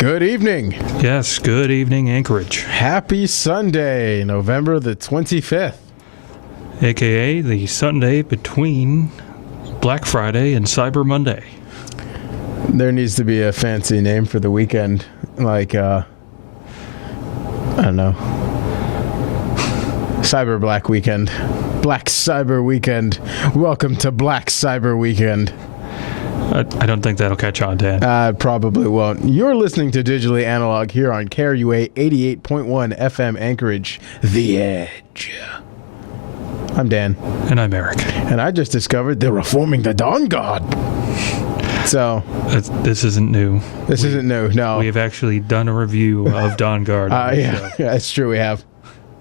Good evening. Yes, good evening, Anchorage. Happy Sunday, November the 25th. AKA the Sunday between Black Friday and Cyber Monday. There needs to be a fancy name for the weekend, like, I don't know, Cyber Black Weekend. Black Cyber Weekend. Welcome to Black Cyber Weekend. I don't think that'll catch on, Dan. Probably won't. You're listening to Digitally Analog here on KRUA 88.1 FM Anchorage, The Edge. I'm Dan. And I'm Eric. And I just discovered they're reforming the Dawn God. So this isn't new. This isn't new, no. We have actually done a review of Dawn Guard. Yeah, it's true, we have.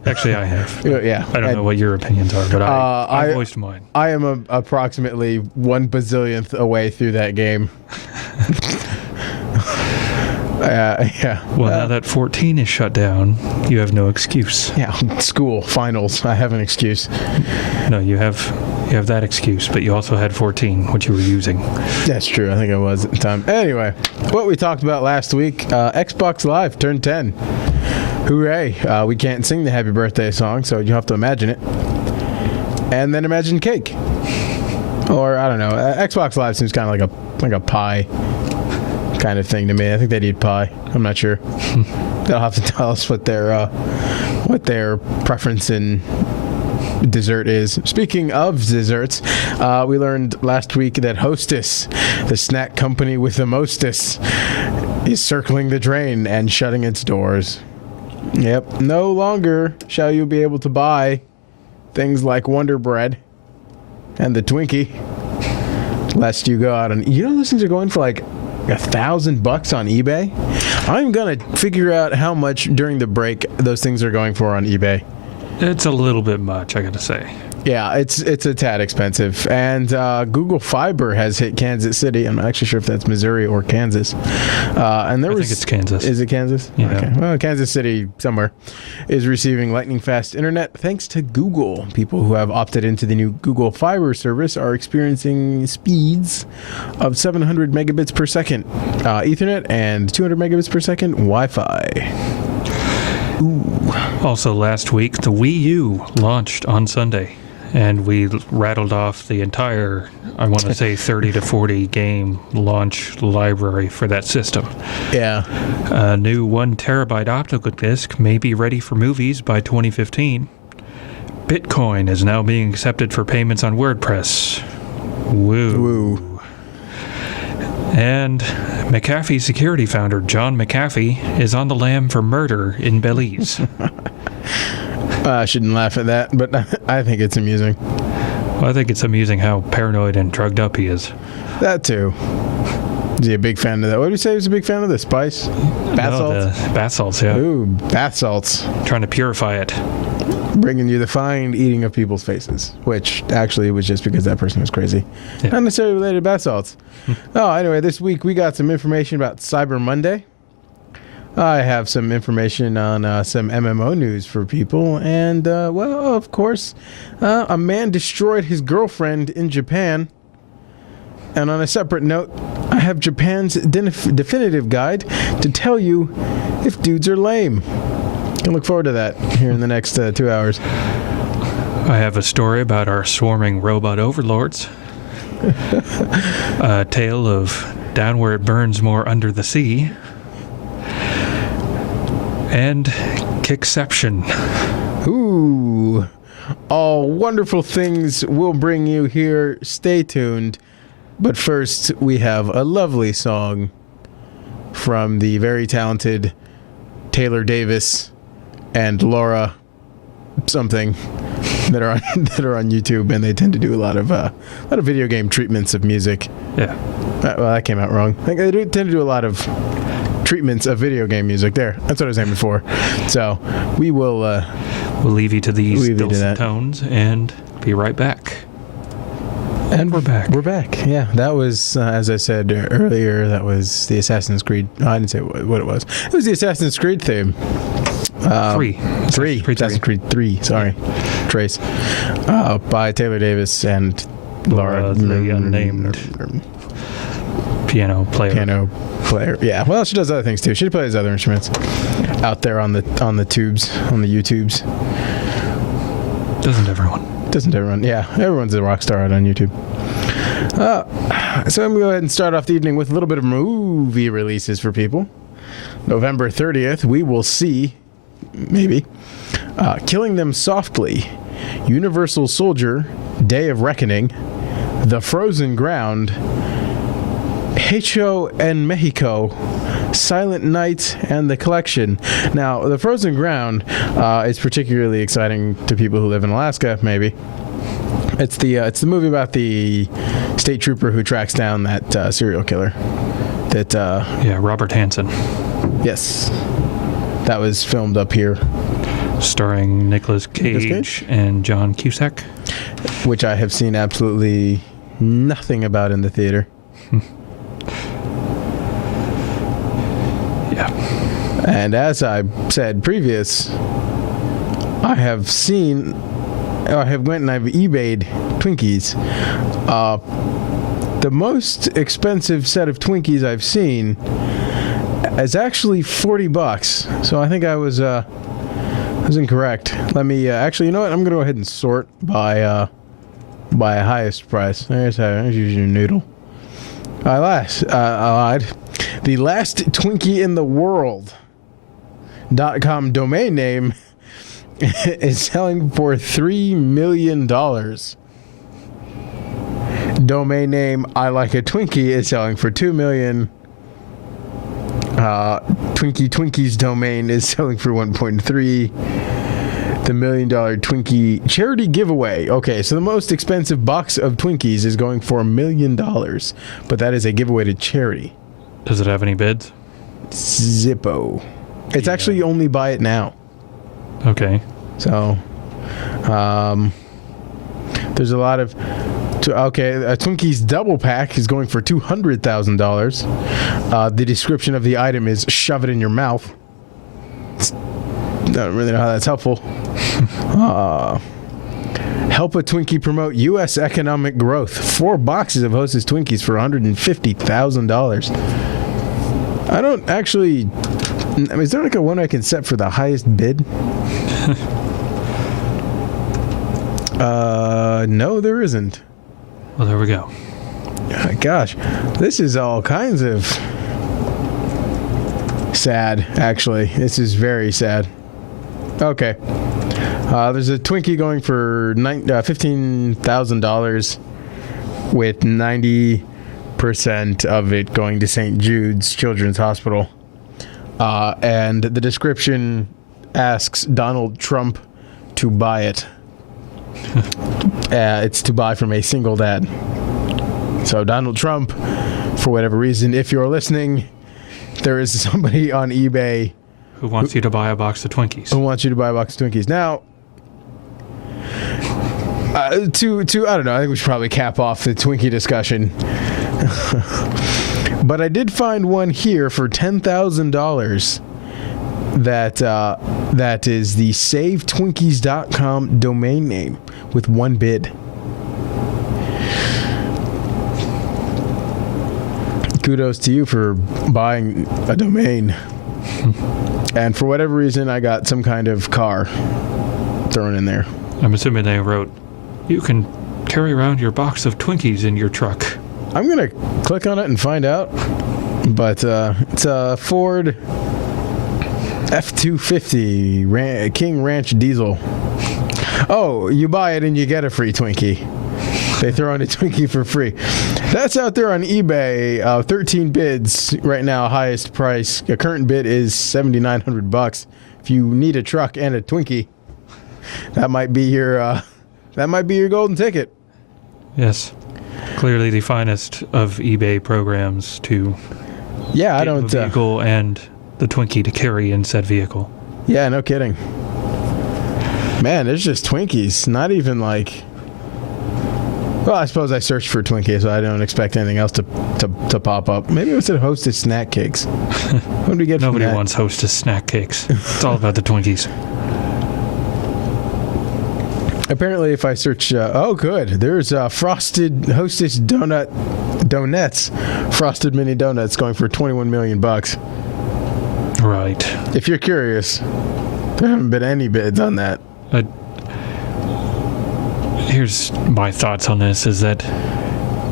Actually, I have. Yeah. I don't know what your opinions are, but I voiced mine. I am approximately 1 bazillionth away through that game. Yeah. Well, now that 14 is shut down, you have no excuse. Yeah, school, finals. I have an excuse. No, you have that excuse, but you also had 14, which you were using. That's true. I think I was at the time. Anyway, what we talked about last week, Xbox Live turned 10. Hooray. We can't sing the happy birthday song, so you have to imagine it. And then imagine cake. Or, I don't know. Xbox Live seems kind of like a pie kind of thing to me. I think they'd eat pie. I'm not sure. They'll have to tell us what their preference in dessert is. Speaking of desserts, we learned last week that Hostess, the snack company with the mostess, is circling the drain and shutting its doors. Yep. No longer shall you be able to buy things like Wonder Bread and the Twinkie, lest you go out and... You know those things are going for like $1,000 on eBay? I'm going to figure out how much during the break those things are going for on eBay. It's a little bit much, I gotta say. Yeah, it's a tad expensive. And Google Fiber has hit Kansas City. I'm not actually sure if that's Missouri or Kansas. I think it's Kansas. Is it Kansas? Yeah. Okay. Well, Kansas City somewhere is receiving lightning fast internet thanks to Google. People who have opted into the new Google Fiber service are experiencing speeds of 700 megabits per second Ethernet and 200 megabits per second Wi-Fi. Ooh. Also last week, the WiiU launched on Sunday, and we rattled off the entire, I want to say 30 to 40 game launch library for that system. Yeah. A new 1 terabyte optical disc may be ready for movies by 2015. Bitcoin is now being accepted for payments on WordPress. Woo. And McAfee security founder John McAfee is on the lam for murder in Belize. I shouldn't laugh at that, but I think it's amusing. Well, I think it's amusing how paranoid and drugged up he is. That too. Is he a big fan of that? What did you say he was a big fan of? The spice? Bath salts? The bath salts, yeah. Ooh, bath salts. Trying to purify it. Bringing you the fine eating of people's faces, which actually was just because that person was crazy. Yeah. Not necessarily related to bath salts. Anyway, this week we got some information about Cyber Monday. I have some information on some MMO news for people. And, well, of course, a man destroyed his girlfriend in Japan. And on a separate note, I have Japan's definitive guide to tell you if dudes are lame. I look forward to that here in the next 2 hours. I have a story about our swarming robot overlords. A tale of Down Where It Burns More Under the Sea. And Kicksception. Ooh. All wonderful things we'll bring you here. Stay tuned. But first, we have a lovely song from the very talented Taylor Davis and Laura something that are on YouTube, and they tend to do a lot of video game treatments of music. Yeah. Well, that came out wrong. I think they tend to do a lot of treatments of video game music. There, that's what I was aiming for. So we will we'll leave you to these dulcet tones and be right back. And we're back. We're back. Yeah, that was, as I said earlier, that was the Assassin's Creed. I didn't say what it was. It was the Assassin's Creed theme. Assassin's Creed 3, sorry. Trace. By Taylor Davis and Laura. The unnamed. piano player. Yeah. Well, she does other things too. She plays other instruments out there on the tubes, on the YouTubes. Doesn't everyone? Yeah, everyone's a rock star out on YouTube. So I'm going to go ahead and start off the evening with a little bit of movie releases for people. November 30th, we will see, maybe, Killing Them Softly, Universal Soldier, Day of Reckoning, The Frozen Ground, Hecho en Mexico, Silent Night, and The Collection. Now, The Frozen Ground is particularly exciting to people who live in Alaska, maybe. It's the movie about the state trooper who tracks down that serial killer. Robert Hansen. Yes. That was filmed up here. Starring Nicolas Cage and John Cusack. Which I have seen absolutely nothing about in the theater. Yeah. And as I said previous, I have went and I've eBayed Twinkies. The most expensive set of Twinkies I've seen is actually $40. So I think I was incorrect. Let me actually, you know what? I'm gonna go ahead and sort by highest price. There's your noodle. I lied. The last Twinkie in the world.com domain name is selling for $3 million. Domain name I Like a Twinkie is selling for $2 million. Twinkies domain is selling for 1.3. The $1 million Twinkie charity giveaway. Okay, so the most expensive box of Twinkies is going for $1 million, but that is a giveaway to charity. Does it have any bids? Zippo. It's actually only buy it now. Okay. So, there's a lot of. A Twinkies double pack is going for $200,000. The description of the item is shove it in your mouth. Don't really know how that's helpful. Help a Twinkie promote U.S. economic growth. 4 boxes of Hostess Twinkies for $150,000. I don't actually. Is there like a one I can set for the highest bid? No, there isn't. Well, there we go. Gosh, this is all kinds of sad, actually. This is very sad. Okay. There's a Twinkie going for $15,000 with 90% of it going to St. Jude's Children's Hospital. And the description asks Donald Trump to buy it. It's to buy from a single dad. So Donald Trump, for whatever reason, if you're listening, there is somebody on eBay who wants you to buy a box of Twinkies. Now, I don't know, I think we should probably cap off the Twinkie discussion. But I did find one here for $10,000 that is the SaveTwinkies.com domain name with one bid. Kudos to you for buying a domain. And for whatever reason, I got some kind of car thrown in there. I'm assuming they wrote, you can carry around your box of Twinkies in your truck. I'm going to click on it and find out. But it's a Ford F-250 King Ranch diesel. Oh, you buy it and you get a free Twinkie. They throw in a Twinkie for free. That's out there on eBay. 13 bids right now. Highest price. A current bid is $7,900. If you need a truck and a Twinkie, that might be your golden ticket. Yes, clearly the finest of eBay programs to get a vehicle and the Twinkie to carry in said vehicle. Yeah, no kidding. Man, there's just Twinkies. Not even like. Well, I suppose I searched for Twinkies, so I don't expect anything else to pop up. Maybe it was at Hostess snack cakes. What did we get? Nobody wants Hostess snack cakes. It's all about the Twinkies. Apparently, if I search, oh, good. There's frosted Hostess donuts, frosted mini donuts going for $21 million. Right. If you're curious, there haven't been any bids on that. Here's my thoughts on this: is that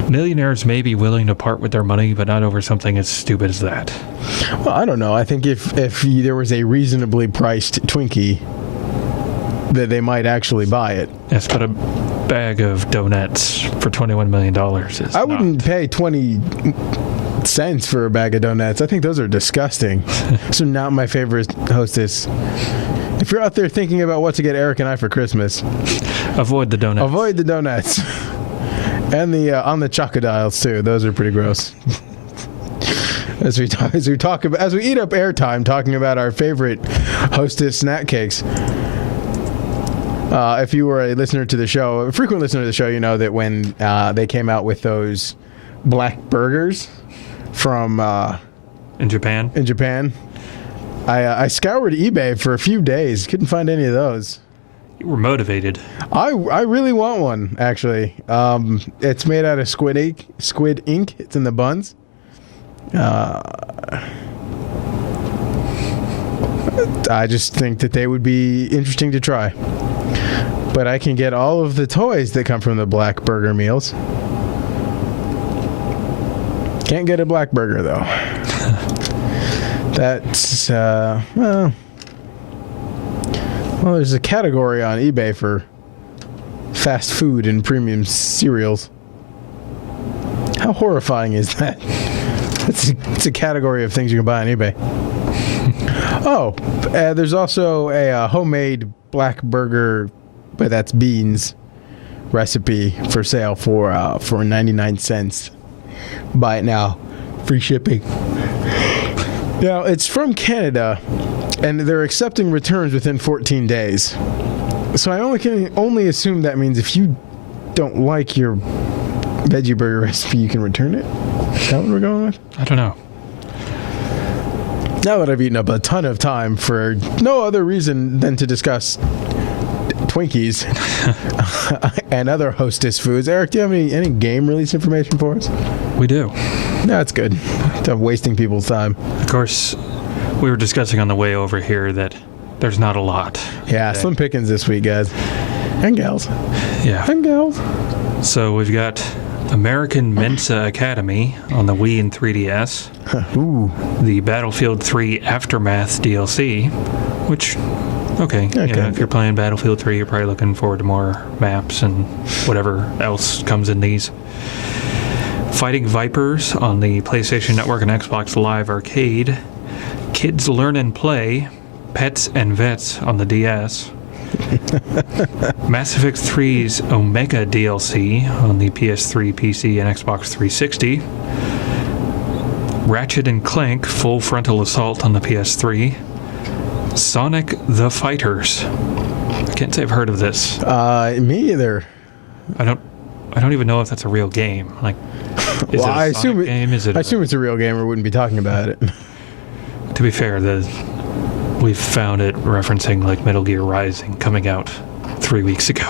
millionaires may be willing to part with their money, but not over something as stupid as that. Well, I don't know. I think if there was a reasonably priced Twinkie, that they might actually buy it. Yes, but a bag of donuts for $21 million is I wouldn't pay 20 cents for a bag of donuts. I think those are disgusting. So not my favorite Hostess. If you're out there thinking about what to get Eric and I for Christmas, avoid the donuts. Avoid the donuts. And the on the chocodiles too. Those are pretty gross. As we eat up airtime talking about our favorite Hostess snack cakes. If you were a listener to the show, a frequent listener to the show, you know that when they came out with those black burgers from in Japan. I scoured eBay for a few days. Couldn't find any of those. You were motivated. I really want one, actually. It's made out of squid ink. It's in the buns. I just think that they would be interesting to try. But I can get all of the toys that come from the black burger meals. Can't get a black burger, though. That's, well, there's a category on eBay for fast food and premium cereals. How horrifying is that? It's a category of things you can buy on eBay. There's also a homemade black burger, but that's beans, recipe for sale for 99 cents. Buy it now. Free shipping. Now, it's from Canada, and they're accepting returns within 14 days. So I can only assume that means if you don't like your veggie burger recipe, you can return it? Is that what we're going with? I don't know. Now that I've eaten up a ton of time for no other reason than to discuss Twinkies and other Hostess foods, Eric, do you have any game release information for us? We do. That's good. I'm wasting people's time. Of course, we were discussing on the way over here that there's not a lot. Yeah, today. slim pickings this week, guys. And gals. Yeah. And gals. So we've got American Mensa Academy on the Wii and 3DS. Ooh. The Battlefield 3 Aftermath DLC, which, okay. If you're playing Battlefield 3, you're probably looking forward to more maps and whatever else comes in these. Fighting Vipers on the PlayStation Network and Xbox Live Arcade. Kids Learn and Play, Pets and Vets on the DS. Mass Effect 3's Omega DLC on the PS3, PC, and Xbox 360. Ratchet and Clank Full Frontal Assault on the PS3. Sonic the Fighters. I can't say I've heard of this. Me either. I don't even know if that's a real game. Like, is it a Sonic game? I assume it's a real game or wouldn't be talking about it. To be fair, we've found it referencing like Metal Gear Rising coming out 3 weeks ago.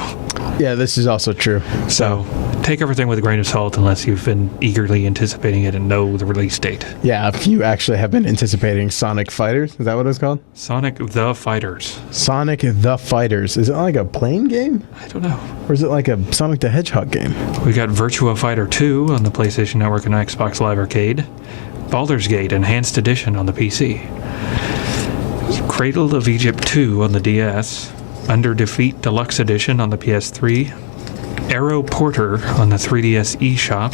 Yeah, this is also true. So take everything with a grain of salt unless you've been eagerly anticipating it and know the release date. Yeah, if you actually have been anticipating Sonic Fighters, is that what it's called? Sonic the Fighters. Sonic the Fighters. Is it like a plane game? I don't know. Or is it like a Sonic the Hedgehog game? We got Virtua Fighter 2 on the PlayStation Network and Xbox Live Arcade. Baldur's Gate Enhanced Edition on the PC. Cradle of Egypt 2 on the DS. Under Defeat Deluxe Edition on the PS3. Arrow Porter on the 3DS eShop.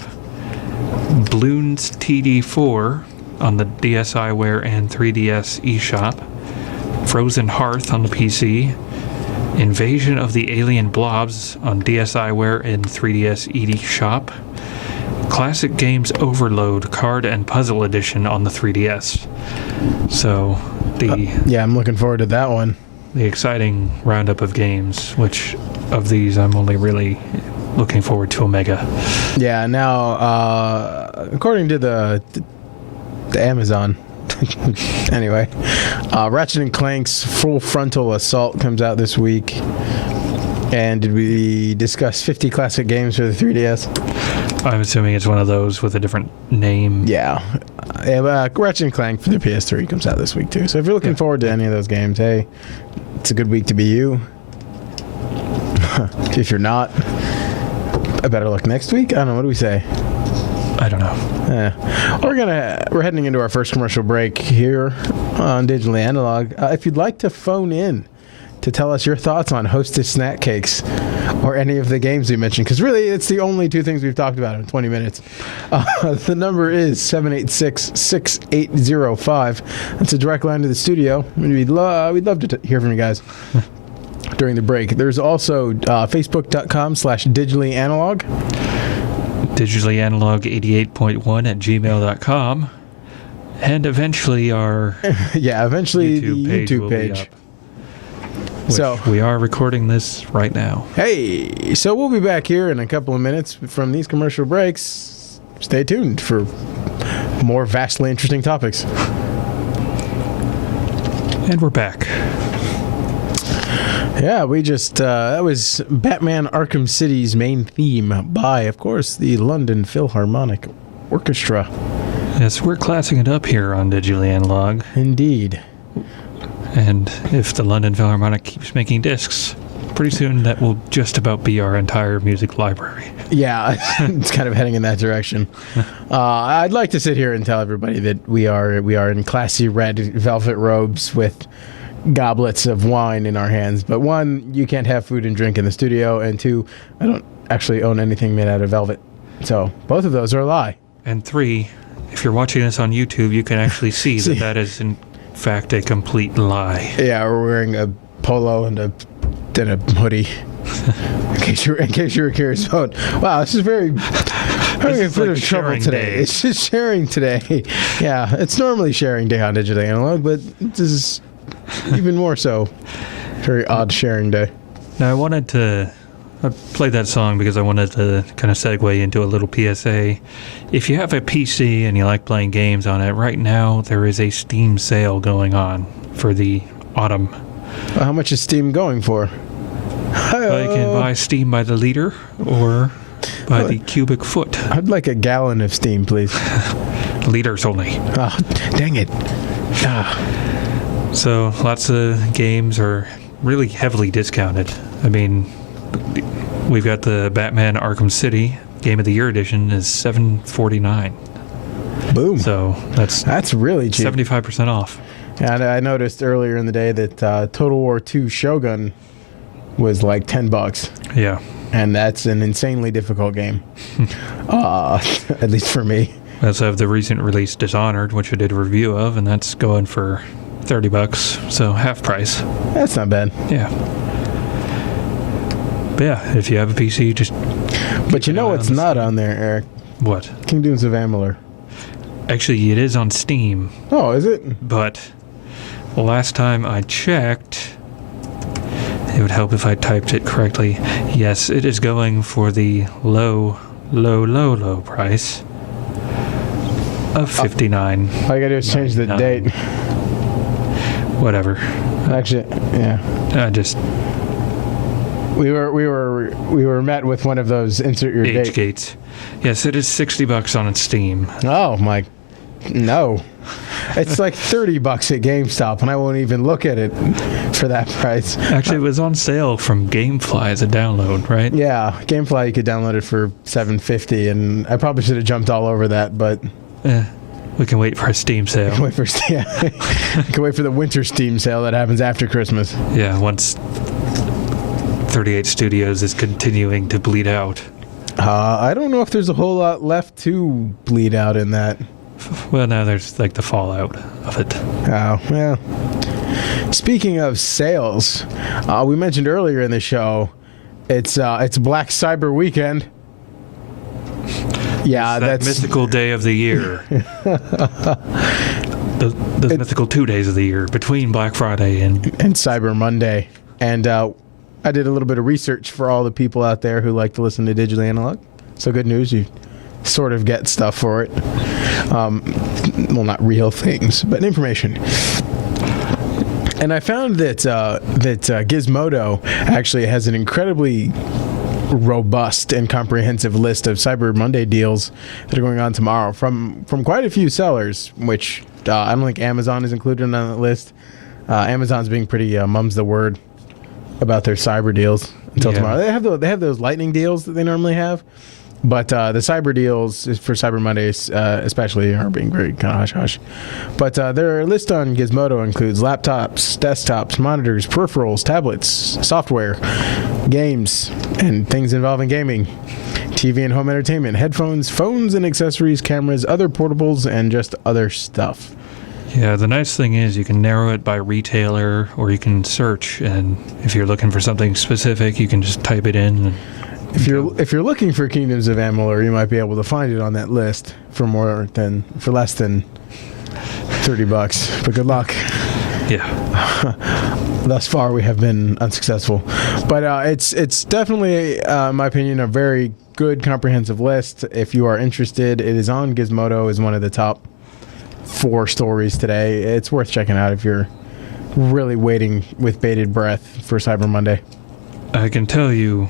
Bloons TD4 on the DSiWare and 3DS eShop. Frozen Hearth on the PC. Invasion of the Alien Blobs on DSiWare and 3DS eShop. Classic Games Overload Card and Puzzle Edition on the 3DS. So yeah, I'm looking forward to that one. The exciting roundup of games, which of these I'm only really looking forward to Omega. Yeah, now according to the Amazon, anyway, Ratchet and Clank's Full Frontal Assault comes out this week. And did we discuss 50 classic games for the 3DS? I'm assuming it's one of those with a different name. Yeah. Ratchet & Clank for the PS3 comes out this week, too. So if you're looking forward to any of those games, hey, it's a good week to be you. If you're not, I better look next week. I don't know. What do we say? I don't know. We're heading into our first commercial break here on Digitally Analog. If you'd like to phone in to tell us your thoughts on Hostess Snack Cakes or any of the games we mentioned, because really it's the only two things we've talked about in 20 minutes. The number is 786-6805. That's a direct line to the studio. We'd love to hear from you guys during the break. There's also facebook.com/digitallyanalog. Digitallyanalog88.1 at gmail.com. And eventually our YouTube page. Will be up. So we are recording this right now. Hey, so we'll be back here in a couple of minutes from these commercial breaks. Stay tuned for more vastly interesting topics. And we're back. Yeah, we just, that was Batman Arkham City's main theme by, of course, the London Philharmonic Orchestra. Yes, we're classing it up here on Digitally Analog. Indeed. And if the London Philharmonic keeps making discs, pretty soon that will just about be our entire music library. Yeah, it's kind of heading in that direction. I'd like to sit here and tell everybody that we are in classy red velvet robes with goblets of wine in our hands. But one, you can't have food and drink in the studio, and two, I don't actually own anything made out of velvet. So both of those are a lie. And three, if you're watching this on YouTube, you can actually see that is in fact a complete lie. Yeah, we're wearing a polo and a hoodie. in case you were curious about. Wow, this is having a bit of trouble today. It's just sharing today. Yeah, it's normally sharing day on Digital Analog, but this is even more so. Very odd sharing day. Now I played that song because I wanted to kind of segue into a little PSA. If you have a PC and you like playing games on it, right now there is a Steam sale going on for the autumn. Well, how much is Steam going for? Well, you can buy Steam by the liter or by the cubic foot. I'd like a gallon of Steam, please. Liters only. Oh, dang it. So lots of games are really heavily discounted. I mean, we've got the Batman Arkham City Game of the Year edition is $7.49. Boom. So that's really cheap. 75% off. And I noticed earlier in the day that Total War II Shogun was like $10. Yeah. And that's an insanely difficult game. At least for me. We also have the recent release Dishonored, which I did a review of, and that's going for $30, so half price. That's not bad. Yeah. But yeah, if you have a PC, just... But you know what's not on there, Eric? What? Kingdoms of Amalur. Actually, it is on Steam. Oh, is it? But last time I checked, it would help if I typed it correctly. Yes, it is going for the low price of $59. All you gotta do is change the date. Whatever. Actually, yeah. We were met with one of those insert your age date gates. Yes, it is $60 on its Steam. Oh my, no! It's like $30 at GameStop, and I won't even look at it for that price. Actually, it was on sale from GameFly as a download, right? Yeah, GameFly, you could download it for $7.50, and I probably should have jumped all over that, but we can wait for a Steam sale. We can wait for the winter Steam sale that happens after Christmas. Yeah, once 38 Studios is continuing to bleed out. I don't know if there's a whole lot left to bleed out in that. Well, now there's like the fallout of it. Oh, well. Speaking of sales, we mentioned earlier in the show, it's BlackCyberWeekend. Yeah, that's mythical day of the year. the mythical 2 days of the year between Black Friday and Cyber Monday. And I did a little bit of research for all the people out there who like to listen to Digital Analog. So good news, you sort of get stuff for it. Well, not real things, but information. And I found that Gizmodo actually has an incredibly robust and comprehensive list of Cyber Monday deals that are going on tomorrow from quite a few sellers, which I don't think Amazon is included on that list. Amazon's being pretty mum's the word about their cyber deals until tomorrow. They have those lightning deals that they normally have, but the cyber deals for Cyber Mondays especially are being very kind of hush-hush. But their list on Gizmodo includes laptops, desktops, monitors, peripherals, tablets, software, games, and things involving gaming, TV and home entertainment, headphones, phones and accessories, cameras, other portables, and just other stuff. Yeah, the nice thing is you can narrow it by retailer, or you can search, and if you're looking for something specific, you can just type it in. And if you're looking for Kingdoms of Amalur, you might be able to find it on that list for less than $30. But good luck. Yeah. Thus far, we have been unsuccessful, but it's definitely, in my opinion, a very good comprehensive list. If you are interested, it is on Gizmodo as one of the top 4 stories today. It's worth checking out if you're really waiting with bated breath for Cyber Monday. I can tell you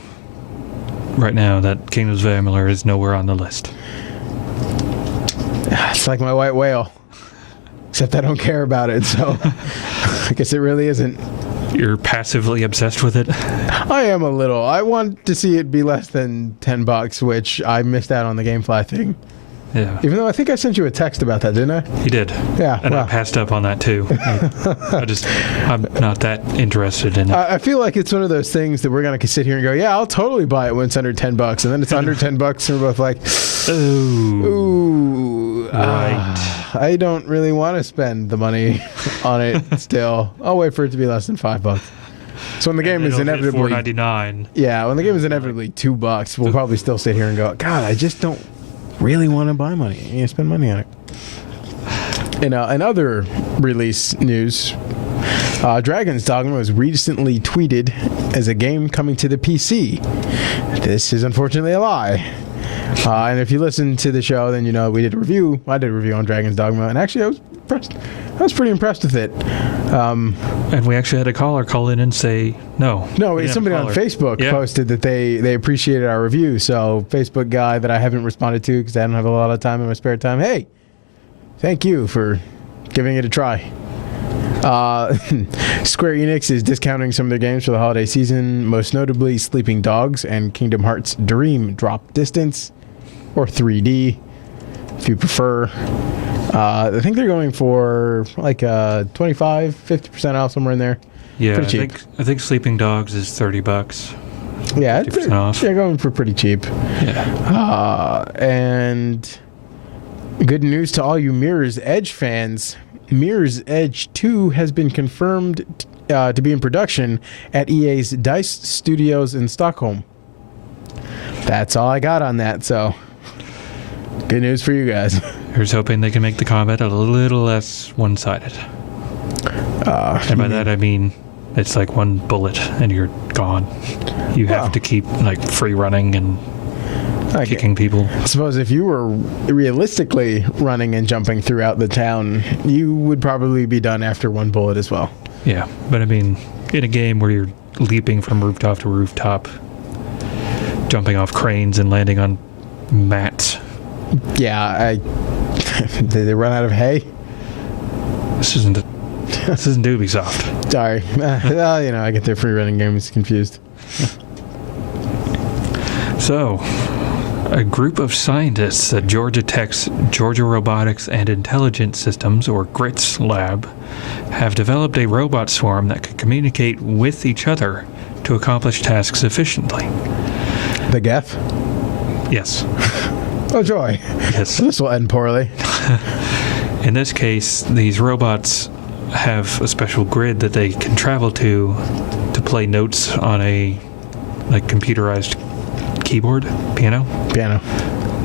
right now that Kingdoms of Amalur is nowhere on the list. It's like my white whale, except I don't care about it, so I guess it really isn't. You're passively obsessed with it? I am a little. I want to see it be less than $10, which I missed out on the GameFly thing. Yeah. Even though I think I sent you a text about that, didn't I? You did. Yeah. And I passed up on that too. I'm not that interested in it. I feel like it's one of those things that we're going to sit here and go, yeah, I'll totally buy it when it's under $10. And then it's under $10 and we're both like, ooh. Right. I don't really want to spend the money on it still. I'll wait for it to be less than $5. So when the game is inevitably $4.99. Yeah, when the game is inevitably $2, we'll probably still sit here and go, God, I just don't really want to buy money. You spend money on it. In other release news, Dragon's Dogma was recently tweeted as a game coming to the PC. This is unfortunately a lie. And if you listen to the show, then you know we did a review. I did a review on Dragon's Dogma, and actually I was impressed. I was pretty impressed with it. And we actually had a caller call in and say no. No, somebody on Facebook posted that they appreciated our review. So Facebook guy that I haven't responded to because I don't have a lot of time in my spare time. Hey, thank you for giving it a try. Square Enix is discounting some of their games for the holiday season, most notably Sleeping Dogs and Kingdom Hearts Dream Drop Distance, or 3D, if you prefer. I think they're going for like 25-50% off, somewhere in there. Yeah, pretty cheap. I think Sleeping Dogs is $30. Yeah, 50% off. They're going for pretty cheap. Yeah. And good news to all you Mirror's Edge fans. Mirror's Edge 2 has been confirmed to be in production at EA's DICE Studios in Stockholm. That's all I got on that, so good news for you guys. Here's hoping they can make the combat a little less one-sided. And by that I mean it's like one bullet and you're gone. You have to keep like free running and kicking people. I suppose if you were realistically running and jumping throughout the town, you would probably be done after one bullet as well. Yeah, but I mean, in a game where you're leaping from rooftop to rooftop, jumping off cranes and landing on mats. Yeah, did they run out of hay? This isn't Ubisoft. Sorry. I get their free running games confused. So, a group of scientists at Georgia Tech's Georgia Robotics and Intelligence Systems, or GRITS lab, have developed a robot swarm that can communicate with each other to accomplish tasks efficiently. The GEF? Yes. Oh, joy. Yes. This will end poorly. In this case, these robots have a special grid that they can travel to play notes on a computerized keyboard, piano.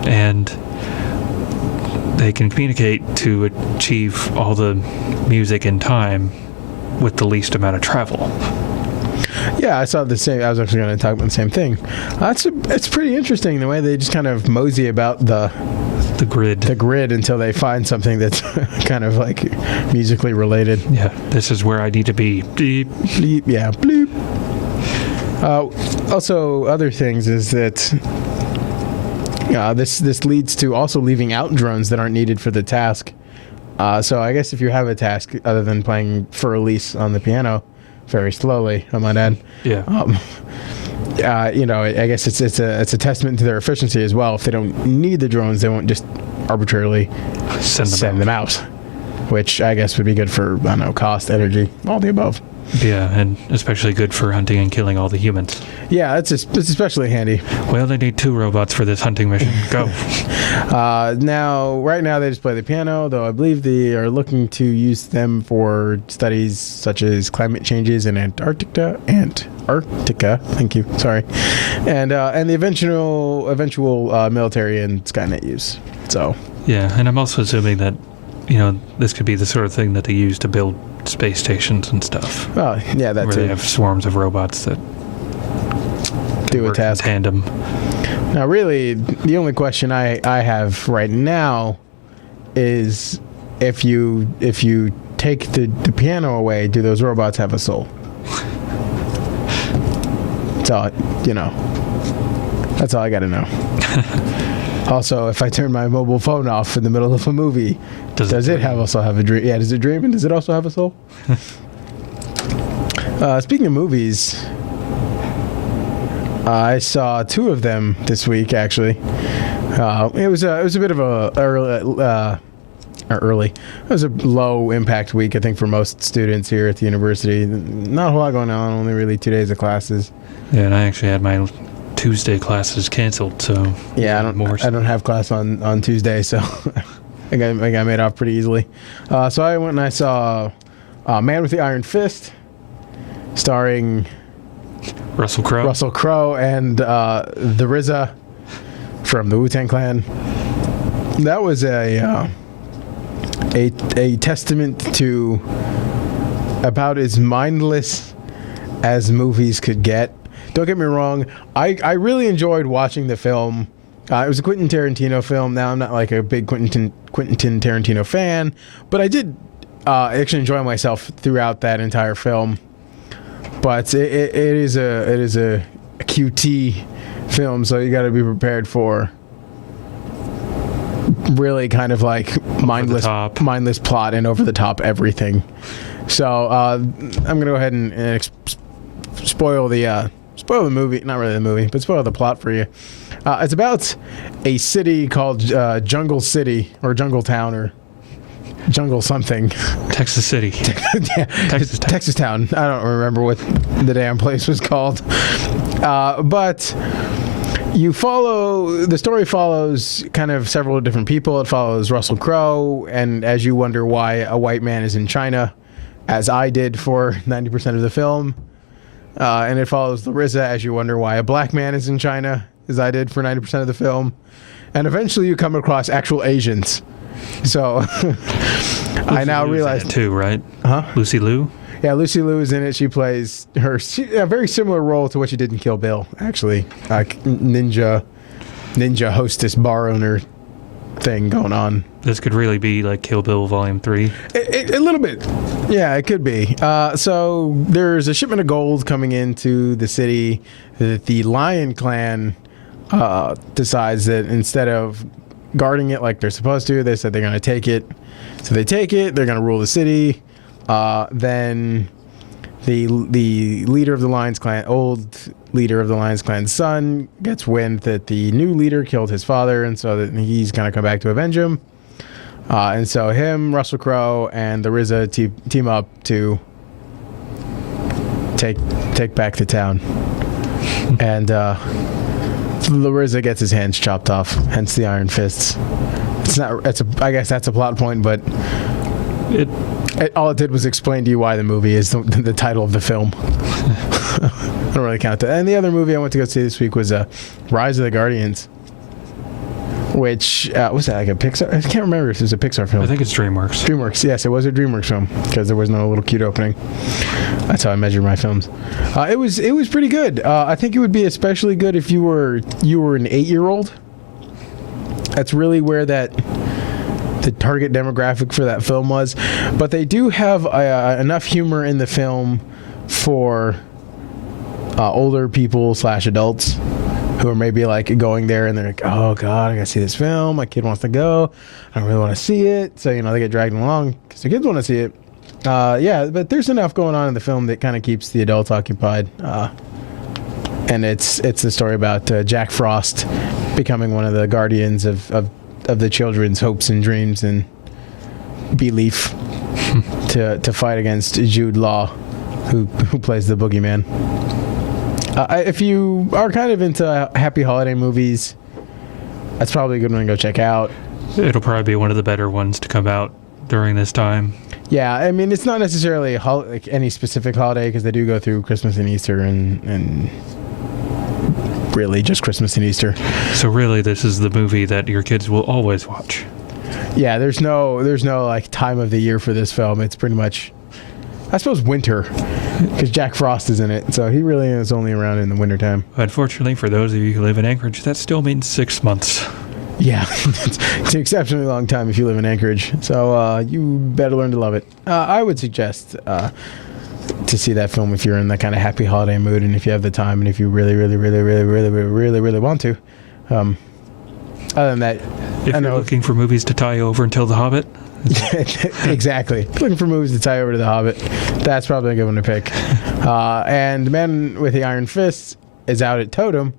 And they can communicate to achieve all the music in time with the least amount of travel. Yeah, I saw the same. I was actually going to talk about the same thing. It's pretty interesting the way they just kind of mosey about the The grid. The grid until they find something that's kind of like musically related. Yeah, this is where I need to be. Beep. Bleep, yeah, bleep. Also, other things is that this leads to also leaving out drones that aren't needed for the task. So I guess if you have a task other than playing for release on the piano very slowly, I might add. Yeah. I guess it's a testament to their efficiency as well. If they don't need the drones, they won't just arbitrarily send them out, which I guess would be good for, I don't know, cost, energy, all the above. Yeah, and especially good for hunting and killing all the humans. Yeah, it's especially handy. Well, they need 2 robots for this hunting mission. Go. Right now they just play the piano, though I believe they are looking to use them for studies such as climate changes in Antarctica. Thank you. Sorry, and the eventual military and Skynet use. So. Yeah, and I'm also assuming that, this could be the sort of thing that they use to build space stations and stuff. Oh, yeah, that's where they have swarms of robots that do a task in tandem. Now, really, the only question I have right now is if you take the piano away, do those robots have a soul? That's all, that's all I got to know. Also, if I turn my mobile phone off in the middle of a movie, does it also have a dream? Yeah, does it dream, and does it also have a soul? Speaking of movies, I saw 2 of them this week. Actually, it was a bit of a early. It was a low impact week, I think, for most students here at the university. Not a whole lot going on. Only really 2 days of classes. Yeah, and I actually had my Tuesday classes canceled, so yeah, I don't have class on Tuesday, so I got made off pretty easily. So I went and I saw Man with the Iron Fist, starring Russell Crowe and the RZA from the Wu-Tang Clan. That was a testament to about as mindless as movies could get. Don't get me wrong, I really enjoyed watching the film. It was a Quentin Tarantino film. Now, I'm not like a big Quentin Tarantino fan, but I did actually enjoy myself throughout that entire film. But it is a QT film, so you got to be prepared for really kind of like mindless plot and over the top everything. So I'm gonna go ahead and spoil the movie, not really the movie, but spoil the plot for you. It's about a city called Jungle City or Jungle Town or Jungle something. Texas City. Yeah, Texas Town. I don't remember what the damn place was called. But the story follows kind of several different people. It follows Russell Crowe, and as you wonder why a white man is in China, as I did for 90% of the film. And it follows the RZA as you wonder why a black man is in China, as I did for 90% of the film. And eventually you come across actual Asians. So I now realize too, right? Huh? Lucy Liu? Yeah, Lucy Liu is in it. She plays a very similar role to what she did in Kill Bill, actually. Ninja hostess bar owner thing going on. This could really be like Kill Bill Volume 3. A little bit. Yeah, it could be. So there's a shipment of gold coming into the city that the Lion Clan decides that instead of guarding it like they're supposed to, they said they're going to take it. So they take it. They're going to rule the city. Then the leader of the Lions Clan, old leader of the Lions Clan's son, gets wind that the new leader killed his father, and so that he's going to come back to avenge him. And so him, Russell Crowe, and the RZA team up to take back the town. And the RZA gets his hands chopped off, hence the Iron Fists. I guess that's a plot point, but all it did was explain to you why the movie is the title of the film. I don't really count that. And the other movie I went to go see this week was Rise of the Guardians, which was that like a Pixar? I can't remember if it was a Pixar film. I think it's DreamWorks. DreamWorks, yes, it was a DreamWorks film because there was no little cute opening. That's how I measure my films. It was pretty good. I think it would be especially good if you were an 8-year-old. That's really where the target demographic for that film was. But they do have enough humor in the film for older people / adults who are maybe like going there and they're like, oh God, I gotta see this film. My kid wants to go. I don't really want to see it. So, they get dragged along because the kids want to see it. But there's enough going on in the film that kind of keeps the adults occupied. And it's the story about Jack Frost becoming one of the guardians of the children's hopes and dreams and belief to fight against Jude Law, who plays the boogeyman. If you are kind of into happy holiday movies, that's probably a good one to go check out. It'll probably be one of the better ones to come out during this time. Yeah, I mean, it's not necessarily like any specific holiday because they do go through Christmas and Easter and really just Christmas and Easter. So really, this is the movie that your kids will always watch. Yeah, there's no like time of the year for this film. It's pretty much, I suppose, winter because Jack Frost is in it. So he really is only around in the wintertime. Unfortunately, for those of you who live in Anchorage, that still means 6 months. Yeah, it's an exceptionally long time if you live in Anchorage. So you better learn to love it. I would suggest to see that film if you're in that kind of happy holiday mood and if you have the time and if you really want to. Other than that, if you're looking for movies to tie over until The Hobbit. Exactly. Looking for movies to tie over to The Hobbit. That's probably a good one to pick. And Man with the Iron Fist is out at Totem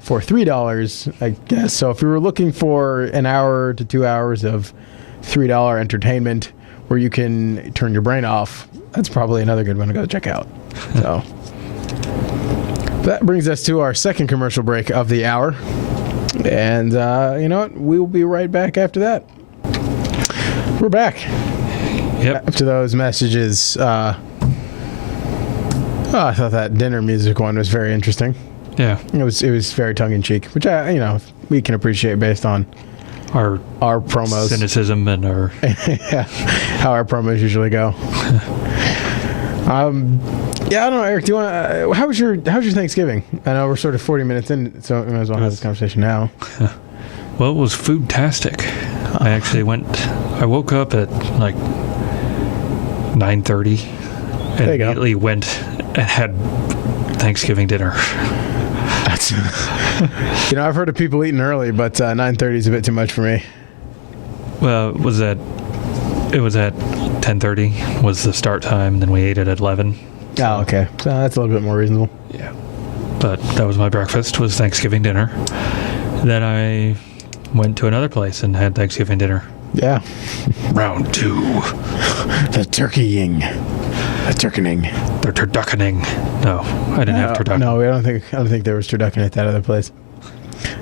for $3, I guess. So if you were looking for an hour to 2 hours of $3 entertainment where you can turn your brain off, that's probably another good one to go check out. So that brings us to our second commercial break of the hour. And you know what? We will be right back after that. We're back. Yep. After those messages, I thought that dinner music one was very interesting. Yeah. It was very tongue-in-cheek, which we can appreciate based on our promos, cynicism, and our how our promos usually go. I don't know, Eric. Do you want? How was your Thanksgiving? I know we're sort of 40 minutes in, so we might as well have this conversation now. Well, it was food-tastic. I actually I woke up at like 9:30 and immediately went and had Thanksgiving dinner. I've heard of people eating early, but 9:30 is a bit too much for me. Well, it was at 10:30 was the start time, and then we ate it at 11. So. Oh, okay. So that's a little bit more reasonable. Yeah. But that was my breakfast, was Thanksgiving dinner. Then I went to another place and had Thanksgiving dinner. Yeah. Round 2. The turkeying. The turkening. The turduckening. No, I didn't have turducken. No, I don't think there was turducken at that other place.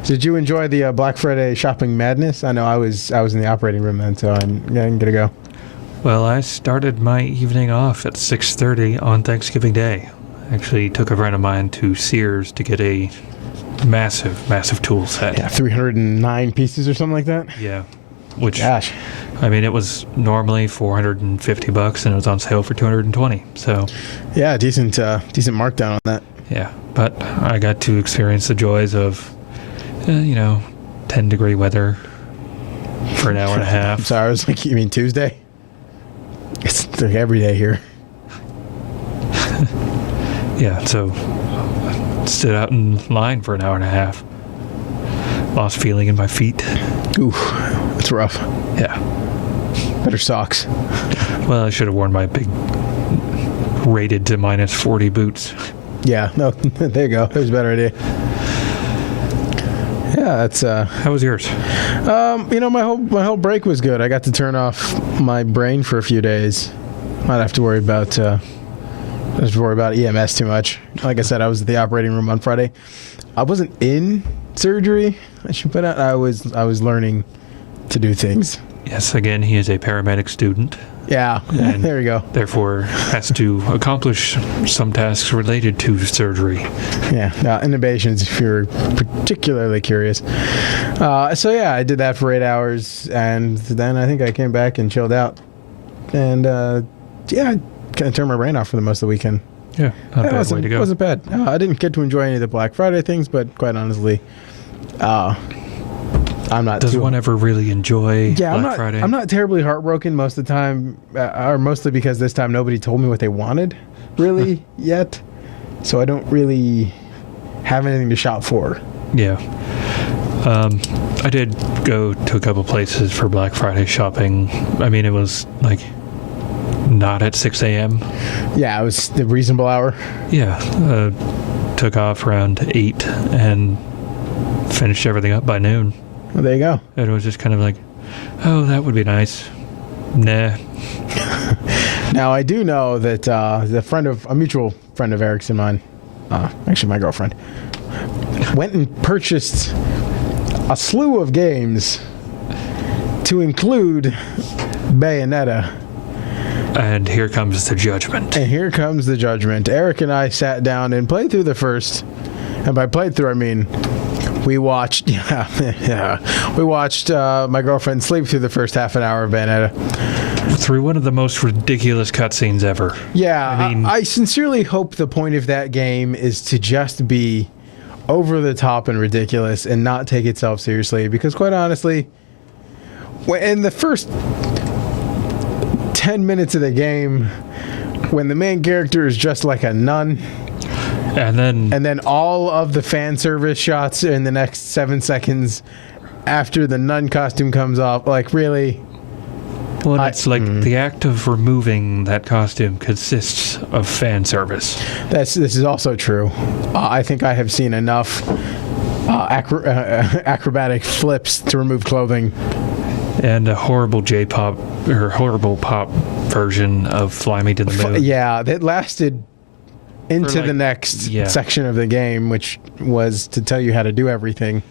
So did you enjoy the Black Friday shopping madness? I know I was in the operating room then, so I'm gonna go. Well, I started my evening off at 6:30 on Thanksgiving Day. I actually took a friend of mine to Sears to get a massive tool set. Yeah, 309 pieces or something like that. Yeah. Which, gosh, I mean, it was normally $450 and it was on sale for $220. So, yeah, decent markdown on that. Yeah, but I got to experience the joys of, 10-degree weather for an hour and a half. I'm sorry, I was like, you mean Tuesday? It's like every day here. Yeah, so I stood out in line for an hour and a half. Lost feeling in my feet. Ooh, that's rough. Yeah. Better socks. Well, I should have worn my big rated to minus 40 boots. Yeah, no, there you go. That was a better idea. Yeah, that's How was yours? My whole break was good. I got to turn off my brain for a few days. Not have to worry about EMS too much. Like I said, I was at the operating room on Friday. I wasn't in surgery, I should put out. I was learning to do things. Yes, again, he is a paramedic student. Yeah, and there you go. Therefore, has to accomplish some tasks related to surgery. Yeah, intubations, if you're particularly curious. So yeah, I did that for 8 hours, and then I think I came back and chilled out. And I kind of turned my brain off for the most of the weekend. Yeah, not a bad way to go. It wasn't bad. I didn't get to enjoy any of the Black Friday things, but quite honestly, I I'm not. Does one ever really enjoy Black Friday? I'm not terribly heartbroken most of the time, or mostly because this time nobody told me what they wanted, really, yet. So I don't really have anything to shop for. Yeah. I did go to a couple places for Black Friday shopping. I mean, it was like not at 6 a.m. Yeah, it was the reasonable hour. Yeah. Took off around 8 and finished everything up by noon. Well, there you go. And it was just kind of like, oh, that would be nice. Nah. Now, I do know that a mutual friend of Eric's and mine, actually my girlfriend, went and purchased a slew of games to include Bayonetta. And here comes the judgment. Eric and I sat down and played through the first. And by played through, I mean we watched. We watched my girlfriend sleep through the first half an hour of Bayonetta. Through one of the most ridiculous cutscenes ever. Yeah, I mean, I sincerely hope the point of that game is to just be over the top and ridiculous and not take itself seriously. Because quite honestly, in the first 10 minutes of the game, when the main character is just like a nun, and then all of the fan service shots in the next 7 seconds after the nun costume comes off, like really. Well, it's like the act of removing that costume consists of fan service. This is also true. I think I have seen enough acrobatic flips to remove clothing. And a horrible J-pop or horrible pop version of "Fly Me to the Moon." Yeah, that lasted into the next section of the game, which was to tell you how to do everything.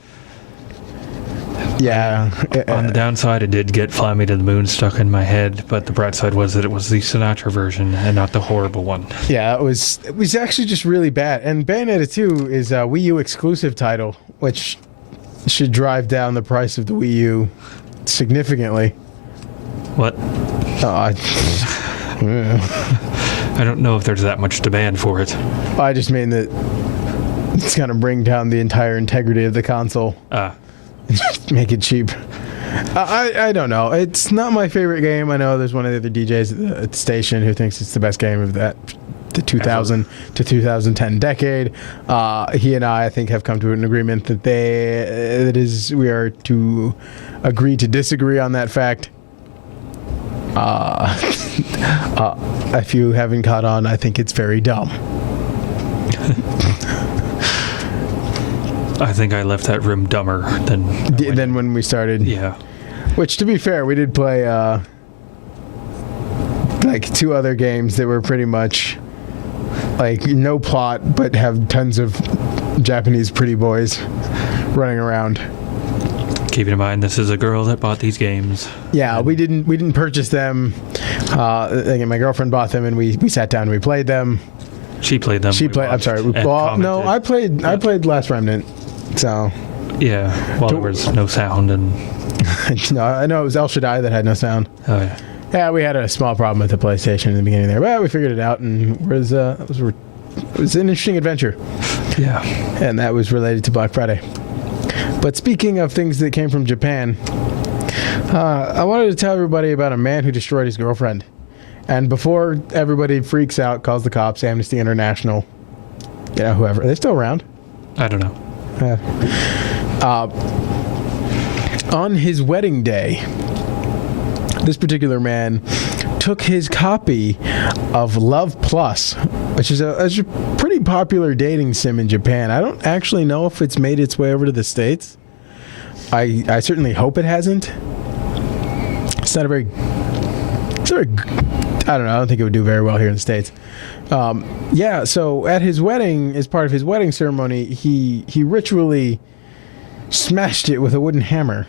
Yeah. On the downside, it did get "Fly Me to the Moon" stuck in my head, but the bright side was that it was the Sinatra version and not the horrible one. Yeah, it was actually just really bad. And Bayonetta 2 is a Wii U exclusive title, which should drive down the price of the Wii U significantly. What? I don't know if there's that much demand for it. I just mean that it's going to bring down the entire integrity of the console. Just make it cheap. I don't know. It's not my favorite game. I know there's one of the other DJs at the station who thinks it's the best game of the 2000 to 2010 decade. He and I think, have come to an agreement that we are to agree to disagree on that fact. If you haven't caught on, I think it's very dumb. I think I left that room dumber than when we started. Yeah. Which, to be fair, we did play like 2 other games that were pretty much like no plot, but have tons of Japanese pretty boys running around. Keeping in mind, this is a girl that bought these games. Yeah, we didn't purchase them. Again, my girlfriend bought them, and we sat down and we played them. She played them. I'm sorry. No, I played Last Remnant. So. Yeah. Well, there was no sound and. No, I know it was El Shaddai that had no sound. Oh yeah. Yeah, we had a small problem with the PlayStation in the beginning there, but we figured it out, and it was an interesting adventure. Yeah. And that was related to Black Friday. But speaking of things that came from Japan, I wanted to tell everybody about a man who destroyed his girlfriend. And before everybody freaks out, calls the cops, Amnesty International, whoever. Are they still around? I don't know. On his wedding day, this particular man took his copy of Love Plus, which is a pretty popular dating sim in Japan. I don't actually know if it's made its way over to the States. I certainly hope it hasn't. It's not a very I don't know. I don't think it would do very well here in the States. So at his wedding, as part of his wedding ceremony, he ritually smashed it with a wooden hammer.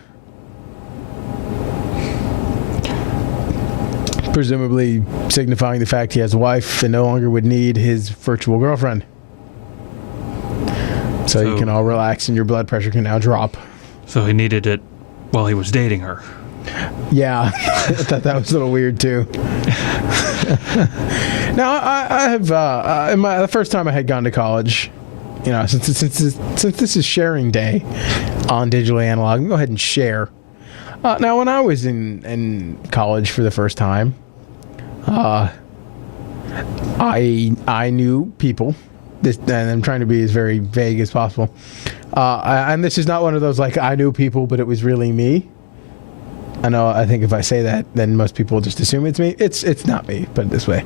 Presumably signifying the fact he has a wife and no longer would need his virtual girlfriend. So you can all relax and your blood pressure can now drop. So he needed it while he was dating her. Yeah, I thought that was a little weird too. Now, I have the first time I had gone to college, since this is sharing day on digital analog, I'm gonna go ahead and share. Now, when I was in college for the first time, I knew people. And I'm trying to be as very vague as possible. And this is not one of those like I knew people, but it was really me. I think if I say that, then most people just assume it's me. It's not me, put it this way.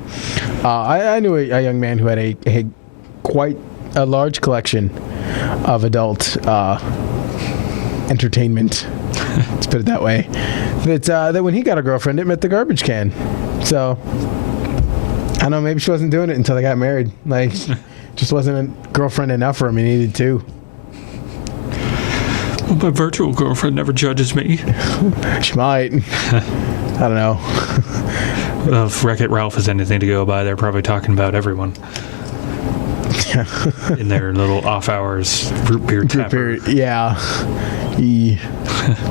I knew a young man who had a quite a large collection of adult entertainment. Let's put it that way. That when he got a girlfriend, it met the garbage can. So I don't know. Maybe she wasn't doing it until they got married. Like, just wasn't a girlfriend enough for him. He needed two. Well, my virtual girlfriend never judges me. She might. I don't know. Well, if Wreck-It Ralph is anything to go by, they're probably talking about everyone. In their little off hours root beer tavern. Yeah.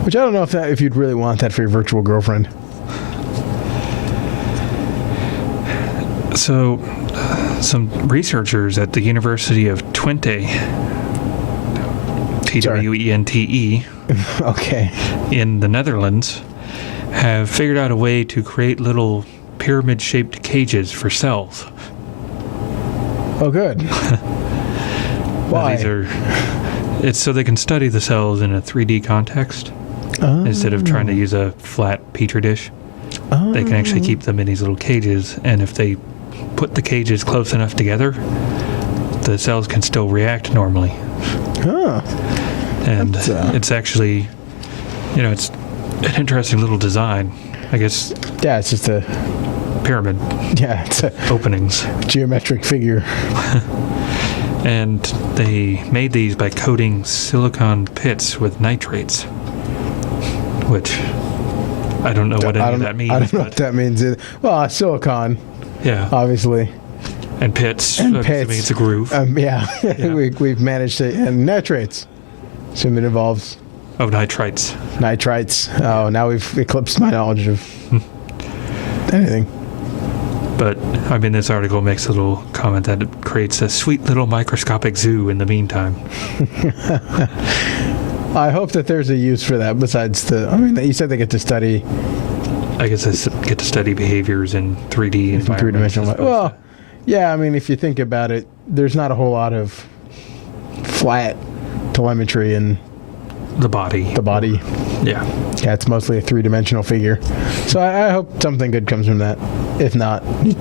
Which I don't know if you'd really want that for your virtual girlfriend. So, some researchers at the University of Twente, Twente, okay, in the Netherlands, have figured out a way to create little pyramid-shaped cages for cells. Oh, good. Why? It's so they can study the cells in a 3D context instead of trying to use a flat petri dish. They can actually keep them in these little cages, and if they put the cages close enough together, the cells can still react normally. Huh. And it's actually, it's an interesting little design. I guess. Yeah, it's just a pyramid. Yeah, it's a openings. Geometric figure. And they made these by coating silicon pits with nitrates, which I don't know what any of that means. I don't know what that means either. Well, silicon. Yeah. Obviously. And pits. And pits. I mean, it's a groove. Yeah. We've managed to. And nitrates. Assume it involves. Oh, nitrites. Nitrites. Oh, now we've eclipsed my knowledge of anything. But, I mean, this article makes a little comment that it creates a sweet little microscopic zoo in the meantime. I hope that there's a use for that besides you said they get to study. I guess they get to study behaviors in 3D environments. Three-dimensional. Well, yeah, I mean, if you think about it, there's not a whole lot of flat telemetry in the body. Yeah. Yeah, it's mostly a three-dimensional figure. So I hope something good comes from that. If not, you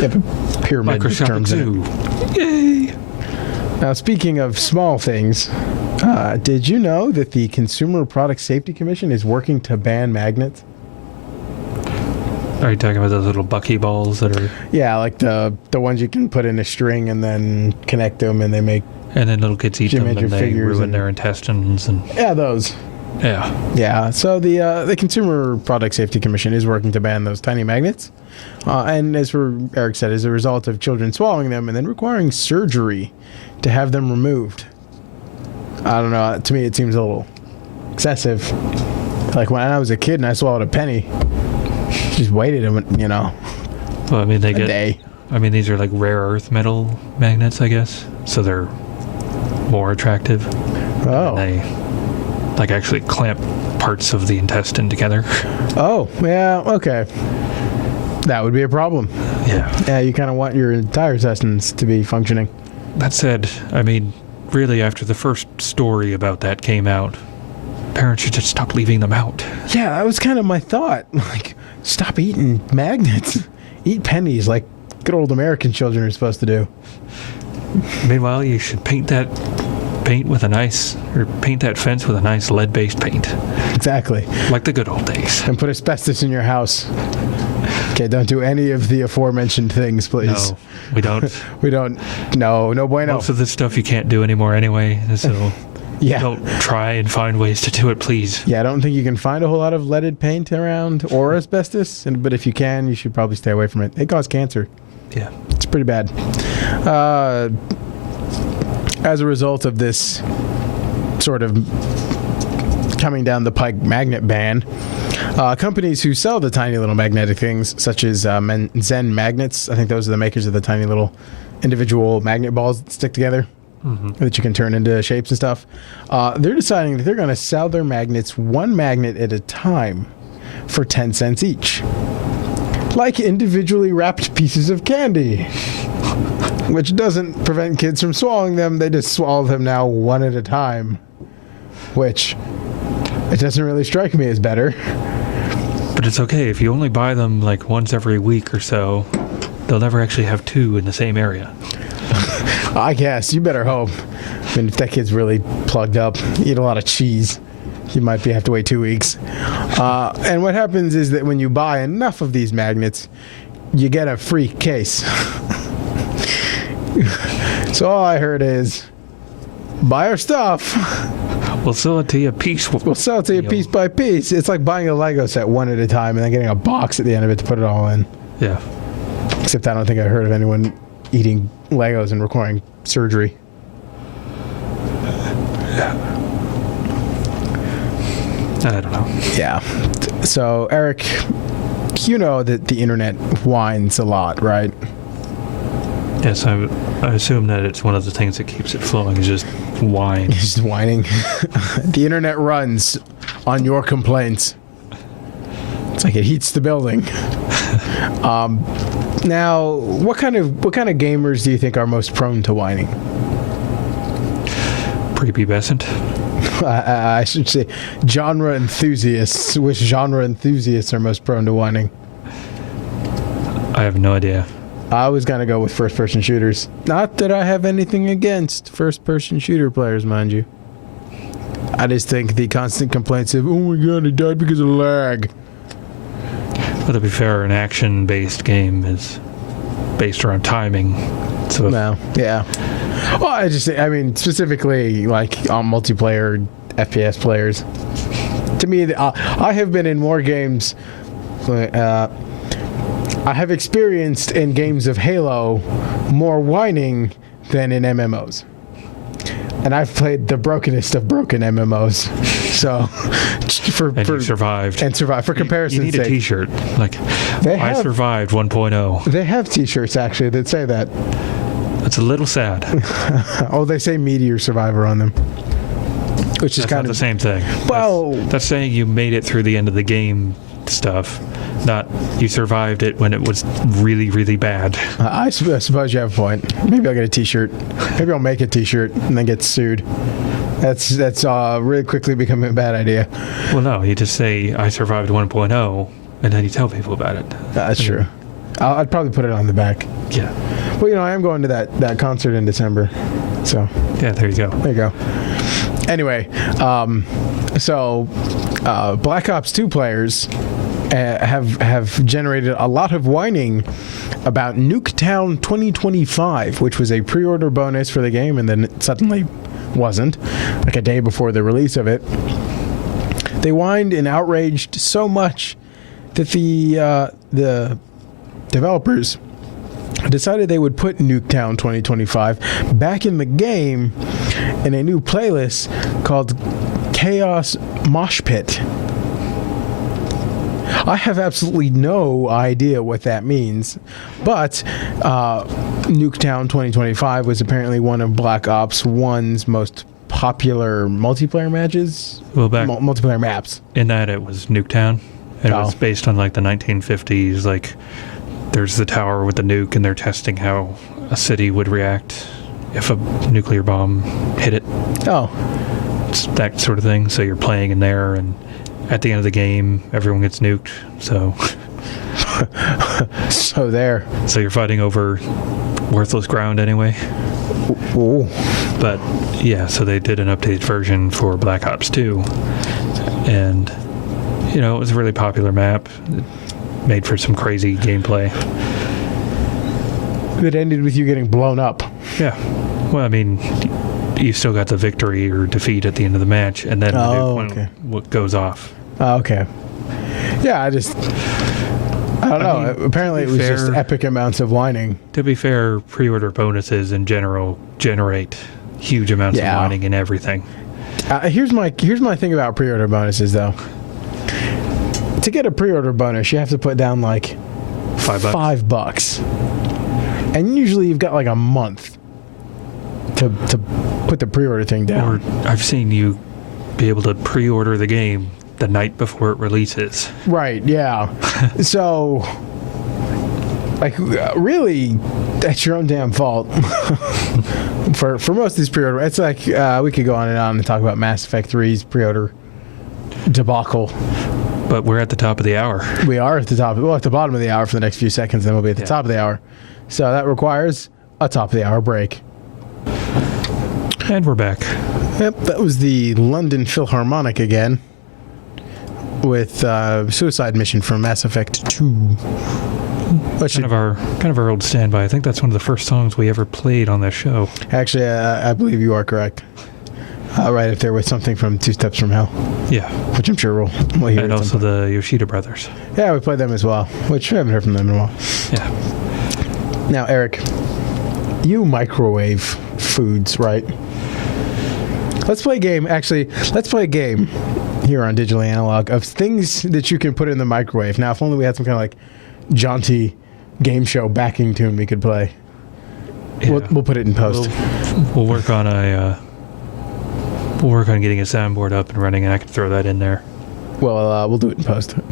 have a pyramid microscopic zoo. Yay! Now, speaking of small things, did you know that the Consumer Product Safety Commission is working to ban magnets? Are you talking about those little buckyballs that are... Yeah, like the ones you can put in a string and then connect them and they make... And then little kids eat them and they ruin their intestines. And yeah, those. Yeah. Yeah, so the Consumer Product Safety Commission is working to ban those tiny magnets. And as Eric said, as a result of children swallowing them and then requiring surgery to have them removed. I don't know, to me it seems a little excessive. Like when I was a kid and I swallowed a penny, just waited Well, I mean, a day. I mean, these are like rare earth metal magnets, I guess. So they're more attractive. Oh. And they actually clamp parts of the intestine together. Oh, yeah, okay. That would be a problem. Yeah. Yeah, you kind of want your entire intestines to be functioning. That said, I mean, really, after the first story about that came out, parents should just stop leaving them out. Yeah, that was kind of my thought. Like, stop eating magnets. Eat pennies like good old American children are supposed to do. Meanwhile, you should paint that fence with a nice lead-based paint. Exactly. Like the good old days. And put asbestos in your house. Okay, don't do any of the aforementioned things, please. No, we don't. We don't. No bueno. Most of this stuff you can't do anymore anyway, so yeah. Don't try and find ways to do it, please. Yeah, I don't think you can find a whole lot of leaded paint around or asbestos, but if you can, you should probably stay away from it. They cause cancer. Yeah. It's pretty bad. As a result of this sort of coming down the pike magnet ban, companies who sell the tiny little magnetic things, such as Zen Magnets, I think those are the makers of the tiny little individual magnet balls that stick together. that you can turn into shapes and stuff. They're deciding that they're going to sell their magnets one magnet at a time for 10 cents each. Like individually wrapped pieces of candy. Which doesn't prevent kids from swallowing them. They just swallow them now one at a time. Which, it doesn't really strike me as better. But it's okay. If you only buy them like once every week or so, they'll never actually have two in the same area. I guess. You better hope. I mean, if that kid's really plugged up, eat a lot of cheese, you might have to wait 2 weeks. And what happens is that when you buy enough of these magnets, you get a free case. So all I heard is, buy our stuff. We'll sell it to you piece. We'll sell it to you piece by piece. It's like buying a Lego set one at a time and then getting a box at the end of it to put it all in. Yeah. Except I don't think I heard of anyone eating Legos and requiring surgery. I don't know. Yeah. So, Eric, you know that the internet whines a lot, right? Yes, I assume that it's one of the things that keeps it flowing is just whine. Just whining. The internet runs on your complaints. It's like it heats the building. Now, what kind of gamers do you think are most prone to whining? Prepubescent. I should say genre enthusiasts. Which genre enthusiasts are most prone to whining? I have no idea. I was going to go with first-person shooters. Not that I have anything against first-person shooter players, mind you. I just think the constant complaints of, oh my god, I died because of lag. But to be fair, an action-based game is based around timing. So no, yeah. Well, I mean, specifically, like, on multiplayer FPS players. To me, I have been in more games... I have experienced in games of Halo more whining than in MMOs. And I've played the brokenest of broken MMOs. So, you survived. And survived. For comparison's sake. You need a t-shirt. Like, I survived 1.0. They have t-shirts, actually, that say that. That's a little sad. Oh, they say Meteor Survivor on them. Which is kind of the same thing. Well, that's saying you made it through the end of the game stuff. Not you survived it when it was really, really bad. I suppose you have a point. Maybe I'll get a t-shirt. Maybe I'll make a t-shirt and then get sued. That's really quickly becoming a bad idea. Well, no, you just say I survived 1.0 and then you tell people about it. That's true. I'd probably put it on the back. Yeah. Well, I am going to that concert in December. So. Yeah, there you go. There you go. Anyway, so Black Ops 2 players have generated a lot of whining about Nuketown 2025, which was a pre-order bonus for the game, and then it suddenly wasn't, like a day before the release of it. They whined and outraged so much that the developers decided they would put Nuketown 2025 back in the game in a new playlist called Chaos Mosh Pit. I have absolutely no idea what that means, but Nuketown 2025 was apparently one of Black Ops 1's most popular multiplayer matches. Well, back multiplayer maps. In that, it was Nuketown, and it was based on like the 1950s. Like, there's the tower with the nuke, and they're testing how a city would react if a nuclear bomb hit it. Oh, it's that sort of thing. So you're playing in there, and at the end of the game, everyone gets nuked. So, So you're fighting over worthless ground anyway. Ooh. But yeah, so they did an updated version for Black Ops 2, and it was a really popular map. It made for some crazy gameplay. It ended with you getting blown up. Yeah. Well, I mean, you still got the victory or defeat at the end of the match, and then what goes off. Oh, okay. Yeah, I don't know. Apparently it was just epic amounts of whining. To be fair, pre-order bonuses in general generate huge amounts of whining in everything. Here's my thing about pre-order bonuses, though. To get a pre-order bonus, you have to put down like $5. $5. And usually you've got like a month to put the pre-order thing down. Or I've seen you be able to pre-order the game the night before it releases. Right, yeah. So, like, really, that's your own damn fault. for most of these pre-order, it's like we could go on and talk about Mass Effect 3's pre-order debacle. But we're at the top of the hour. We are at the top. Well, at the bottom of the hour for the next few seconds, then we'll be at the top of the hour. So that requires a top of the hour break. And we're back. Yep, that was the London Philharmonic again, with Suicide Mission from Mass Effect 2. Kind of our old standby. I think that's one of the first songs we ever played on this show. Actually, I believe you are correct. Right up there with something from Two Steps from Hell. Yeah. Which I'm sure we'll hear. And also the Yoshida Brothers. Yeah, we played them as well, which we haven't heard from them in a while. Yeah. Now, Eric, you microwave foods, right? Let's play a game. Actually, let's play a game here on Digital Analog of things that you can put in the microwave. Now, if only we had some kind of like jaunty game show backing tune we could play. Yeah. We'll put it in post. We'll work on getting a soundboard up and running, and I can throw that in there. Well, we'll do it in post. We'll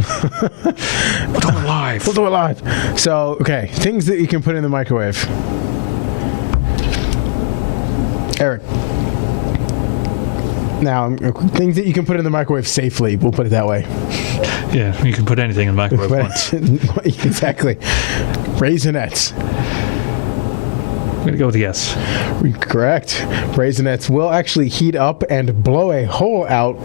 do it live. We'll do it live. So, okay, things that you can put in the microwave. Eric. Now, things that you can put in the microwave safely. We'll put it that way. Yeah, you can put anything in the microwave once. Exactly. Raisinets. I'm going to go with yes. Correct. Raisinets will actually heat up and blow a hole out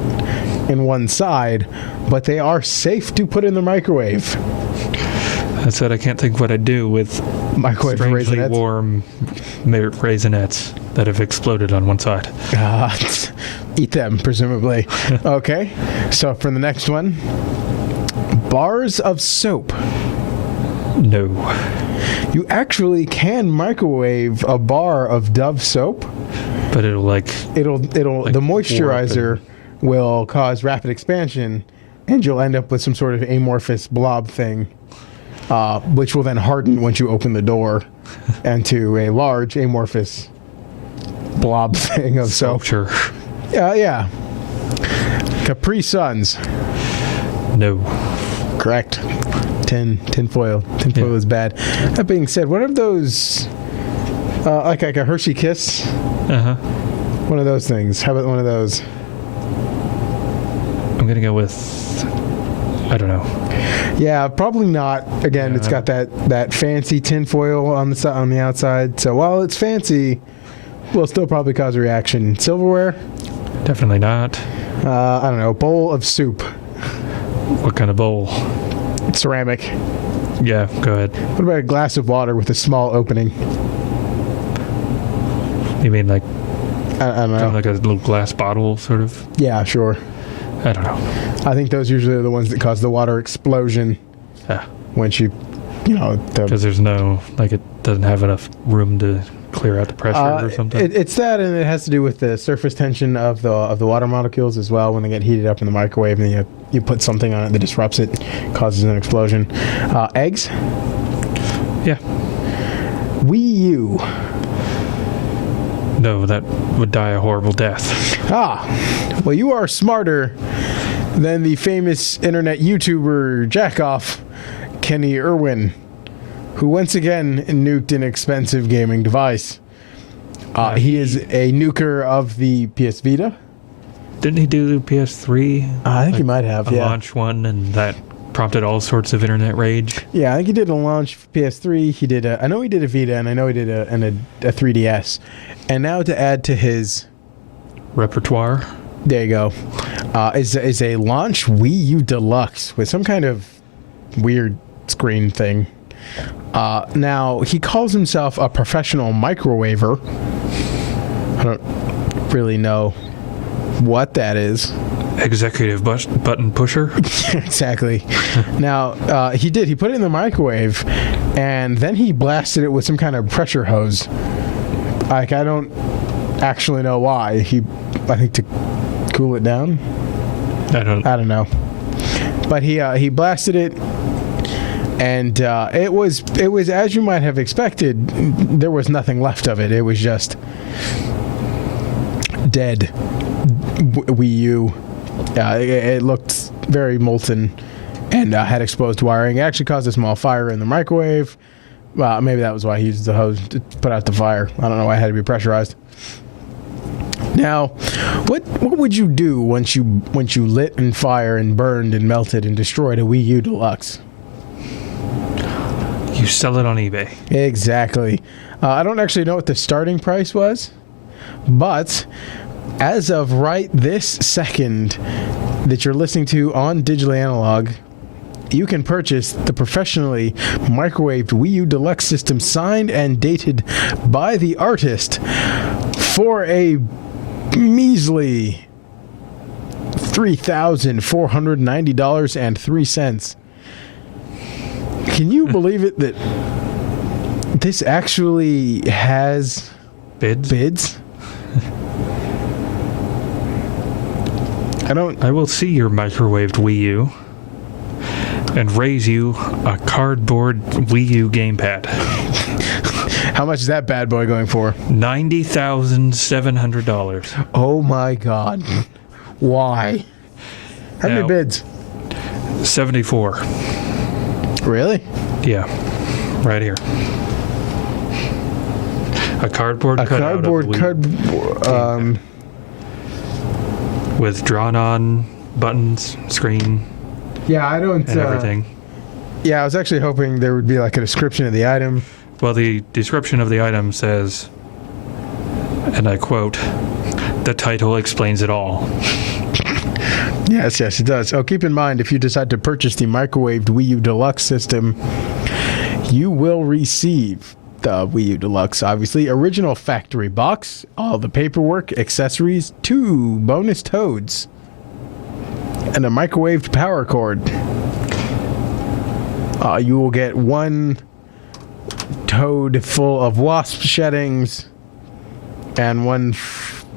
in one side, but they are safe to put in the microwave. I said I can't think what I'd do with microwave strangely Raisinets. Warm Raisinets that have exploded on one side. Eat them, presumably. Okay. So for the next one, bars of soap. No. You actually can microwave a bar of Dove soap, but it'll the moisturizer will cause rapid expansion, and you'll end up with some sort of amorphous blob thing, which will then harden once you open the door into a large amorphous blob thing of soap. Sure. Yeah. Capri Suns. No. Correct. Tinfoil. Tinfoil is bad. That being said, what are those, like a Hershey Kiss? Uh-huh. One of those things. How about one of those? I'm going to go with, I don't know. Yeah, probably not. Again, it's got that fancy tinfoil on the outside. So while it's fancy, will still probably cause a reaction. Silverware? Definitely not. I don't know. Bowl of soup. What kind of bowl? Ceramic. Yeah, go ahead. What about a glass of water with a small opening? You mean like, I don't know. Kind of like a little glass bottle, sort of? Yeah, sure. I don't know. I think those usually are the ones that cause the water explosion. Yeah. Once you because there's no, like, it doesn't have enough room to clear out the pressure or something. It's that, and it has to do with the surface tension of the water molecules as well. When they get heated up in the microwave, and then you put something on it that disrupts it, causes an explosion. Eggs? Yeah. WiiU. No, that would die a horrible death. Well, you are smarter than the famous internet YouTuber jackoff, Kenny Irwin, who once again nuked an expensive gaming device. He is a nuker of the PS Vita. Didn't he do PS3? I think he might have, a launch one, and that prompted all sorts of internet rage. Yeah, I think he did a launch for PS3. He did I know he did a Vita, and I know he did a 3DS. And now to add to his repertoire, there you go, is a launch WiiU Deluxe with some kind of weird screen thing. Now, he calls himself a professional microwaver. I don't really know what that is. Executive button pusher? Exactly. Now, he put it in the microwave, and then he blasted it with some kind of pressure hose. Like, I don't actually know why. I think to cool it down? I don't know. But he blasted it, And it was as you might have expected. There was nothing left of it. It was just dead Wii U. It looked very molten and had exposed wiring. It actually caused a small fire in the microwave. Well, maybe that was why he used the hose to put out the fire. I don't know why it had to be pressurized. Now, what would you do once you lit and fire and burned and melted and destroyed a Wii U Deluxe? You sell it on eBay. Exactly. I don't actually know what the starting price was, but as of right this second that you're listening to on Digital Analog, you can purchase the professionally microwaved Wii U Deluxe system signed and dated by the artist for a measly $3,490.03. Can you believe it that this actually has bids? I will see your microwaved Wii U and raise you a cardboard Wii U gamepad. How much is that bad boy going for? $90,700. Oh my God. Why? How many bids? 74. Really? Yeah. Right here. A cardboard cutout with drawn-on buttons, screen. Yeah, I don't. And everything. Yeah, I was actually hoping there would be like a description of the item. Well, the description of the item says, and I quote, "The title explains it all." Yes, it does. Oh, keep in mind, if you decide to purchase the microwaved Wii U Deluxe system, you will receive the Wii U Deluxe, obviously, original factory box, all the paperwork, accessories, 2 bonus toads, and a microwaved power cord. You will get 1 toad full of wasp sheddings and 1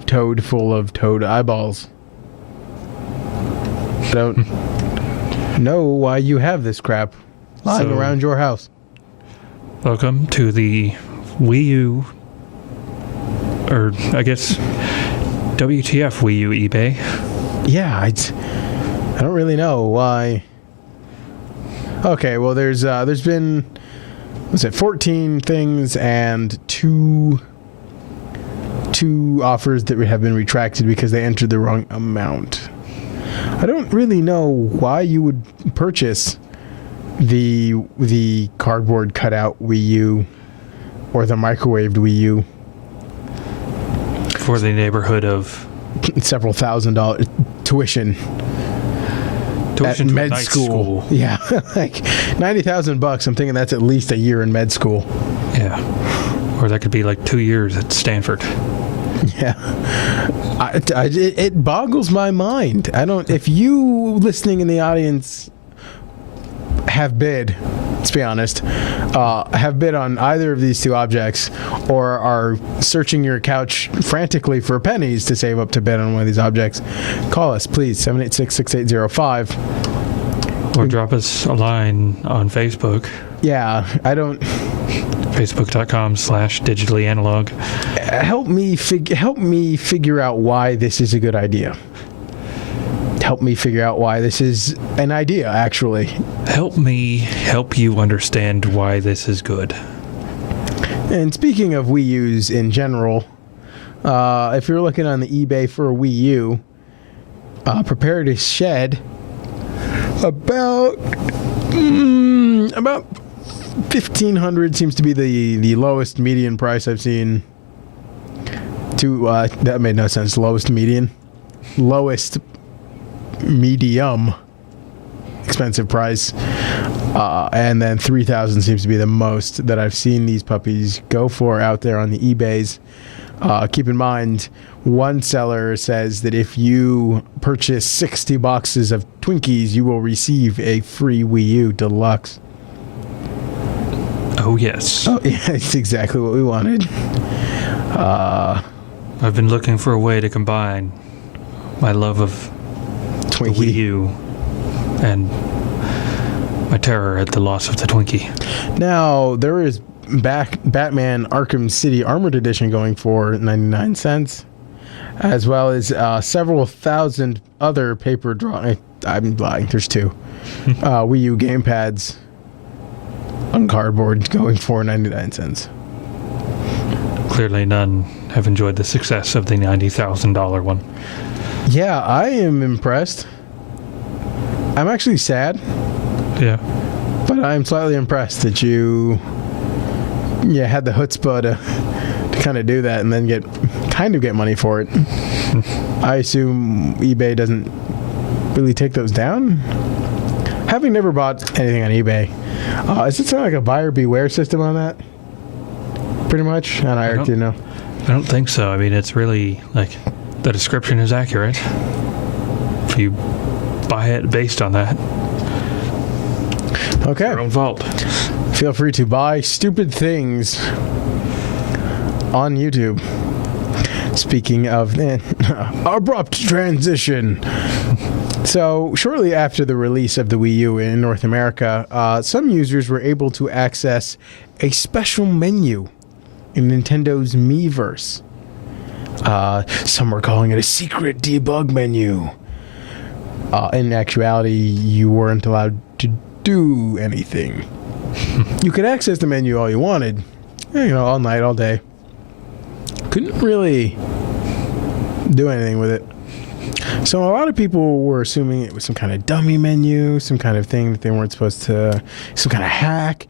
toad full of toad eyeballs. I don't know why you have this crap lying around your house. Welcome to the Wii U, or I guess WTF Wii U eBay. Yeah, I don't really know why. Okay, well there's been, what's it, 14 things and two offers that have been retracted because they entered the wrong amount. I don't really know why you would purchase the cardboard cutout Wii U or the microwaved Wii U for the neighborhood of several $1,000 tuition at med school. Yeah, like $90,000. I'm thinking that's at least a year in med school. Yeah, or that could be like 2 years at Stanford. Yeah, it boggles my mind. I don't. If you listening in the audience have bid, let's be honest, have bid on either of these 2 objects, or are searching your couch frantically for pennies to save up to bid on one of these objects, call us, please, 786-6805. Or drop us a line on Facebook. Yeah, I don't... Facebook.com/digitalyanalog. Help me figure out why this is a good idea. Help me figure out why this is an idea, actually. Help me help you understand why this is good. And speaking of Wii U's in general, if you're looking on the eBay for a Wii U, prepare to shed about $1,500 seems to be the lowest median price I've seen. That made no sense. Lowest medium expensive price, and then $3,000 seems to be the most that I've seen these puppies go for out there on the eBays. Keep in mind, one seller says that if you purchase 60 boxes of Twinkies, you will receive a free Wii U Deluxe. Oh yes. Oh yeah, it's exactly what we wanted. I've been looking for a way to combine my love of Twinkie. the Wii U and my terror at the loss of the Twinkie. Now, there is Batman Arkham City Armored Edition going for 99 cents, as well as several thousand other paper drawing. I'm lying, there's two. Wii U gamepads on cardboard going for 99 cents. Clearly none have enjoyed the success of the $90,000 one. Yeah, I am impressed. I'm actually sad. Yeah. But I'm slightly impressed that you had the chutzpah to kind of do that and then get money for it. I assume eBay doesn't really take those down. Having never bought anything on eBay, is it something like a buyer beware system on that? Pretty much? I don't know. I don't think so. I mean, it's really like the description is accurate. If you buy it based on that, okay. Your own fault. Feel free to buy stupid things on YouTube. Speaking of abrupt transition. So, shortly after the release of the Wii U in North America, some users were able to access a special menu in Nintendo's Miiverse. Some were calling it a secret debug menu. In actuality, you weren't allowed to do anything. You could access the menu all you wanted, all night, all day. Couldn't really do anything with it. So a lot of people were assuming it was some kind of dummy menu, some kind of thing that they weren't supposed to, some kind of hack.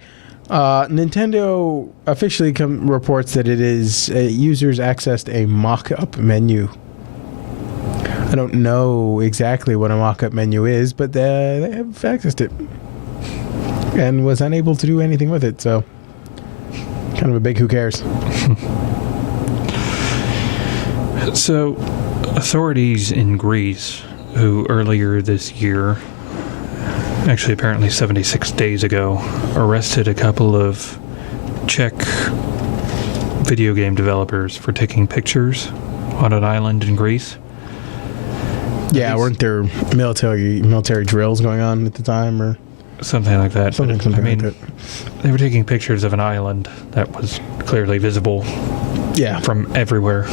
Nintendo officially reports that it is users accessed a mock-up menu. I don't know exactly what a mock-up menu is, but they have accessed it and was unable to do anything with it. So, kind of a big who cares. So, authorities in Greece, who earlier this year, actually apparently 76 days ago, arrested a couple of Czech video game developers for taking pictures on an island in Greece. Yeah, weren't there military drills going on at the time, or something like that? Something like that. They were taking pictures of an island that was clearly visible. Yeah, from everywhere.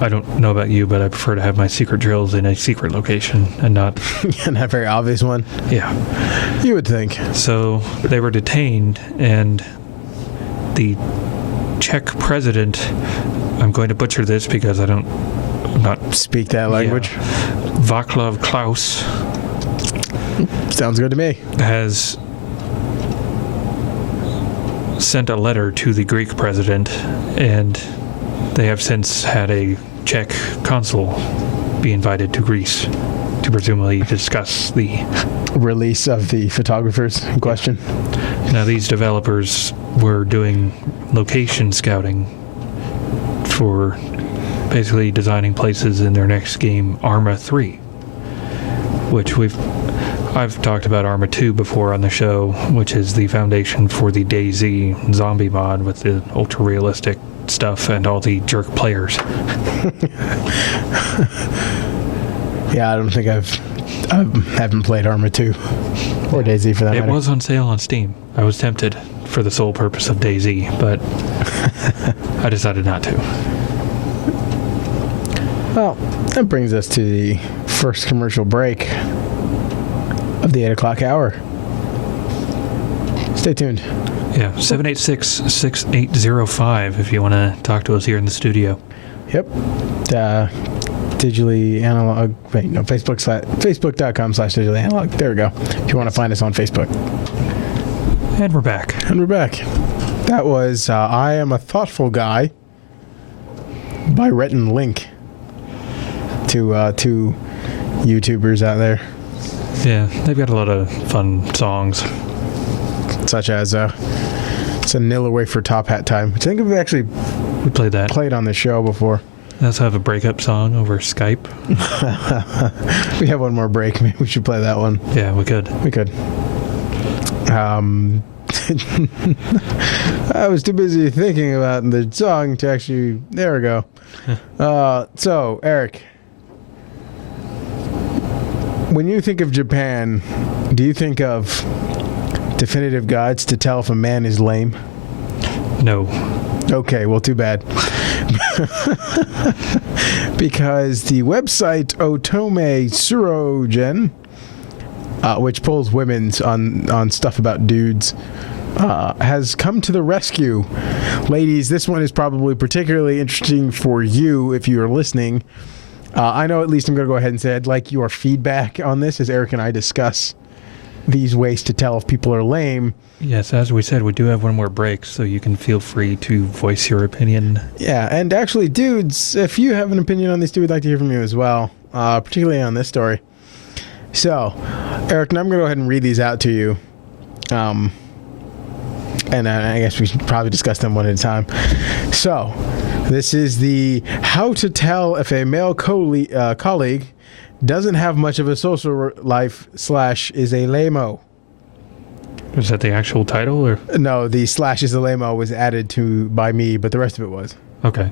I don't know about you, but I prefer to have my secret drills in a secret location and not not a very obvious one. Yeah, you would think. So they were detained, and the Czech president, I'm going to butcher this because I'm not speak that language. Václav Klaus. Sounds good to me. Has sent a letter to the Greek president, and they have since had a Czech consul be invited to Greece to presumably discuss the release of the photographers in question. Now, these developers were doing location scouting for basically designing places in their next game, Arma 3, which I've talked about Arma 2 before on the show, which is the foundation for the DayZ zombie mod with the ultra-realistic stuff and all the jerk players. Yeah, I don't think I haven't played Arma 2 or DayZ for that matter. It was on sale on Steam. I was tempted for the sole purpose of DayZ, but I decided not to. Well, that brings us to the first commercial break of the 8 o'clock hour. Stay tuned. Yeah, 786-6805 if you want to talk to us here in the studio. Yep. Digitally analog. Wait, no, Facebook.com/digitally analog. There we go. If you want to find us on Facebook. And we're back. That was I Am a Thoughtful Guy by Rhett and Link. Two YouTubers out there. Yeah, they've got a lot of fun songs. Such as It's a Nil Away for Top Hat Time, which I think we played on the show before. They also have a breakup song over Skype. We have one more break. Maybe we should play that one. Yeah, we could. I was too busy thinking about the song to actually... There we go. So, Eric, When you think of Japan, do you think of definitive guides to tell if a man is lame? No. Okay, well, too bad. Because the website Otome Surogen, which pulls women's on stuff about dudes, has come to the rescue. Ladies, this one is probably particularly interesting for you if you are listening. I know at least I'm going to go ahead and say I'd like your feedback on this as Eric and I discuss these ways to tell if people are lame. Yes, as we said, we do have one more break, so you can feel free to voice your opinion. Yeah, and actually, dudes, if you have an opinion on this, too, we'd like to hear from you as well, particularly on this story. So, Eric, now I'm going to go ahead and read these out to you. And I guess we should probably discuss them one at a time. So, this is the how to tell if a male colleague doesn't have much of a social life / is a lame-o. Was that the actual title, or? No, the / is a lame-o was added by me, but the rest of it was. Okay.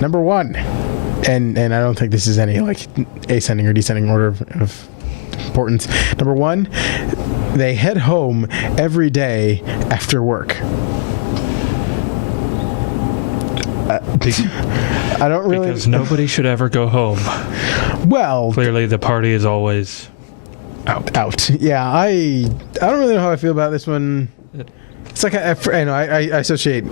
Number 1, and I don't think this is any like ascending or descending order of importance. Number 1, they head home every day after work. I don't really... Because nobody should ever go home. Well... Clearly the party is always out. Yeah, I don't really know how I feel about this one. It's like, I associate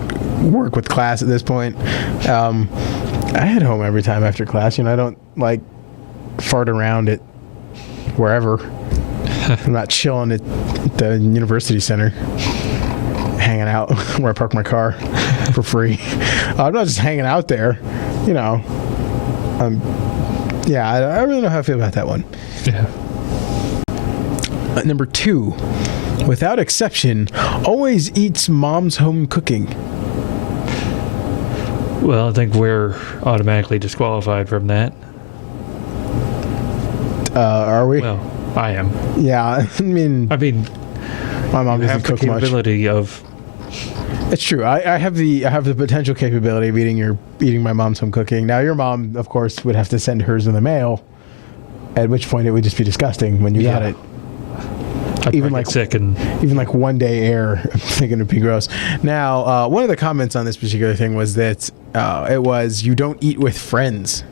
work with class at this point. I head home every time after class. I don't, like, fart around at wherever. I'm not chilling at the university center, hanging out where I park my car for free. I'm not just hanging out there, yeah, I really know how I feel about that one. Yeah. Number 2, without exception, always eats mom's home cooking. Well, I think we're automatically disqualified from that. Are we? Well, I am. Yeah, I mean, my mom doesn't cook much. Capability of. It's true. I have the potential capability of eating my mom's home cooking. Now, your mom, of course, would have to send hers in the mail. At which point, it would just be disgusting when you got it. I'd even like sick and even like one day air. I'm thinking it'd be gross. Now, one of the comments on this particular thing was that it was you don't eat with friends.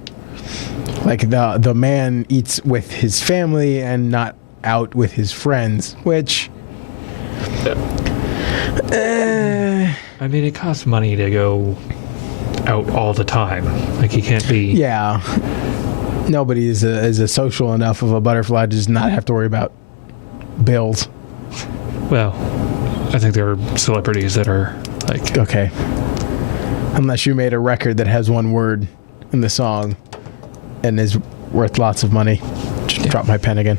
Like the man eats with his family and not out with his friends, which. I mean, it costs money to go out all the time. Like, you can't be. Yeah. Nobody is a social enough of a butterfly to just not have to worry about bills. Well, I think there are celebrities that are like. Okay. Unless you made a record that has one word in the song and is worth lots of money. Just drop my pen again.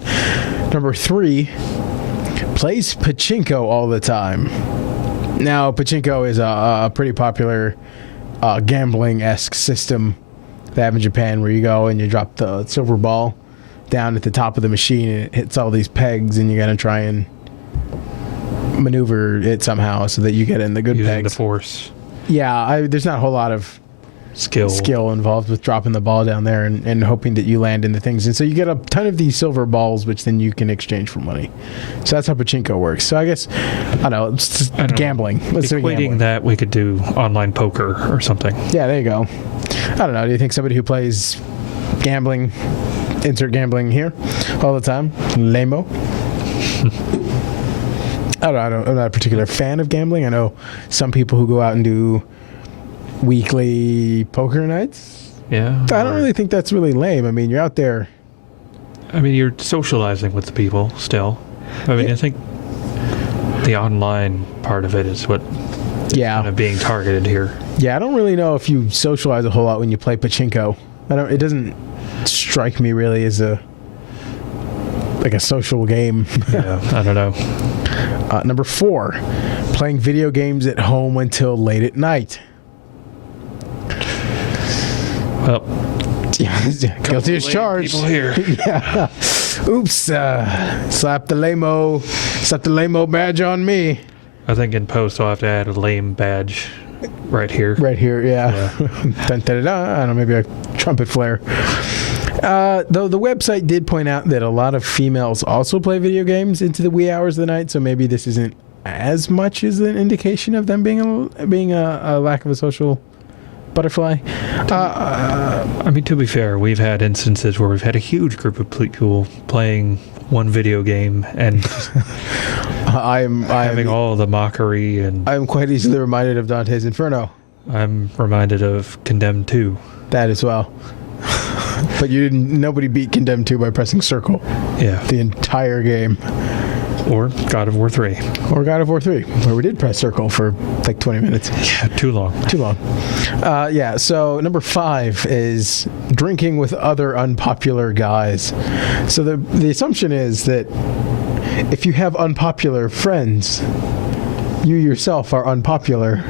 Number 3, plays pachinko all the time. Now, pachinko is a pretty popular gambling-esque system they have in Japan where you go and you drop the silver ball down at the top of the machine and it hits all these pegs and you got to try and maneuver it somehow so that you get in the good using pegs. The force. Yeah, there's not a whole lot of skill involved with dropping the ball down there and hoping that you land in the things. And so you get a ton of these silver balls, which then you can exchange for money. So that's how pachinko works. So I guess, I don't know, it's just gambling. Let's do equating gambling. that, we could do online poker or something. Yeah, there you go. I don't know. Do you think somebody who plays gambling, insert gambling here, all the time, lame-o? I'm not a particular fan of gambling. I know some people who go out and do weekly poker nights. Yeah. I don't really think that's really lame. I mean, you're out there. I mean, you're socializing with the people still. I mean, I think the online part of it is what kind of being targeted here. Yeah, I don't really know if you socialize a whole lot when you play pachinko. It doesn't strike me really as a social game. Yeah, I don't know. Number 4, playing video games at home until late at night. Well, guilty as charged. People here. Yeah. Oops. Slap the lame-o badge on me. I think in post I'll have to add a lame badge right here. Right here, yeah. Dun, dun, dun, dun. I don't know, maybe a trumpet flare. Though the website did point out that a lot of females also play video games into the wee hours of the night, so maybe this isn't as much as an indication of them being a lack of a social butterfly. I mean, to be fair, we've had instances where we've had a huge group of people playing one video game and just having all the mockery, and I'm quite easily reminded of Dante's Inferno. I'm reminded of Condemned 2. That as well. But nobody beat Condemned 2 by pressing circle. Yeah. The entire game. Or God of War 3. Or God of War 3, where we did press circle for like 20 minutes. Yeah, too long. Too long. Yeah, so number 5 is drinking with other unpopular guys. So the assumption is that if you have unpopular friends, you yourself are unpopular.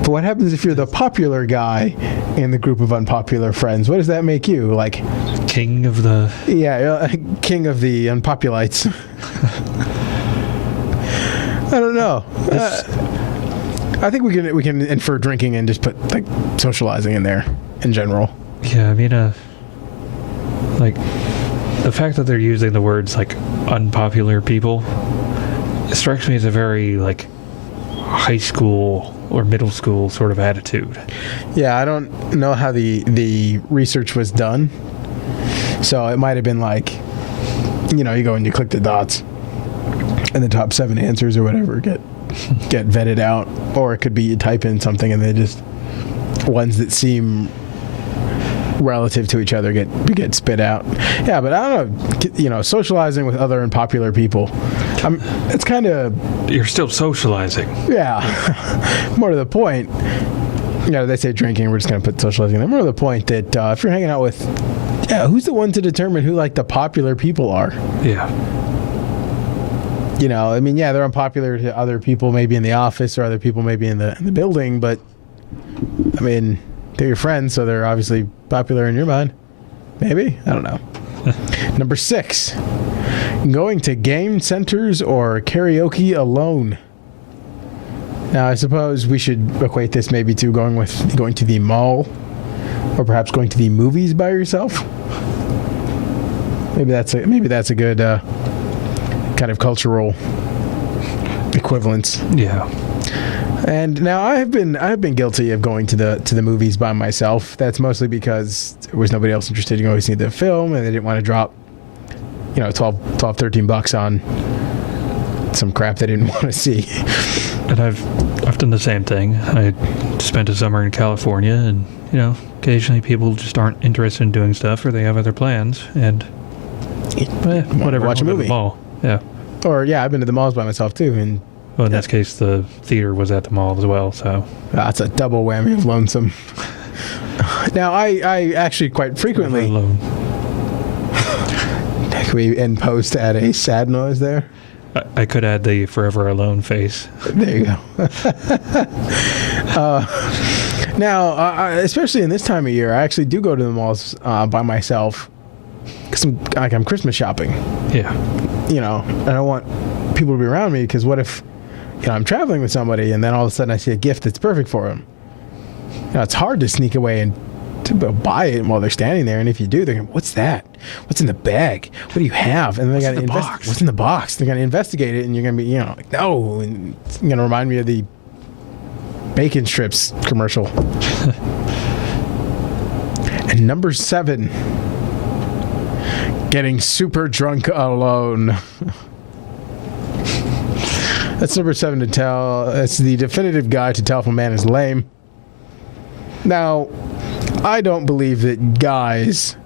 But what happens if you're the popular guy in the group of unpopular friends? What does that make you? Like king of the... Yeah, king of the unpopulites. I don't know. I think we can infer drinking and just put like socializing in there in general. Yeah, I mean, like the fact that they're using the words like unpopular people, it strikes me as a very like high school or middle school sort of attitude. Yeah, I don't know how the research was done. So it might have been like, you go and you click the dots and the top 7 answers or whatever get vetted out. Or it could be you type in something and they just, ones that seem relative to each other get spit out. Yeah, but I don't know, socializing with other unpopular people, it's kind of... You're still socializing. Yeah. More to the point, they say drinking, we're just going to put socializing there. More to the point that if you're hanging out with, who's the one to determine who like the popular people are? Yeah. I mean, they're unpopular to other people maybe in the office or other people maybe in the building, but I mean, they're your friends, so they're obviously popular in your mind. Maybe? I don't know. Number 6, going to game centers or karaoke alone. Now, I suppose we should equate this maybe to going to the mall or perhaps going to the movies by yourself. Maybe that's a good kind of cultural equivalence. Yeah. And now I have been guilty of going to the movies by myself. That's mostly because there was nobody else interested in going to see the film, and they didn't want to drop, $12-13 on some crap they didn't want to see. And I've done the same thing. I spent a summer in California, and occasionally people just aren't interested in doing stuff, or they have other plans, and whatever. Watch a movie. At the mall. Yeah. Or I've been to the malls by myself too, and. Well, in this case, the theater was at the mall as well, so... That's a double whammy of lonesome. Now, I actually quite frequently... Alone. Can we in post add a sad noise there? I could add the forever alone face. There you go. Now, especially in this time of year, I actually do go to the malls by myself because I'm Christmas shopping. Yeah. I don't want people to be around me because what if... I'm traveling with somebody, and then all of a sudden I see a gift that's perfect for them. It's hard to sneak away and to buy it while they're standing there. And if you do, they're going, "What's that? What's in the bag? What do you have?" And then they got to investigate. What's in the box? They're going to investigate it, and you're going to be, like, no. And it's going to remind me of the bacon strips commercial. And number 7, getting super drunk alone. That's number 7 to tell. That's the definitive guide to tell if a man is lame. Now, I don't believe that guys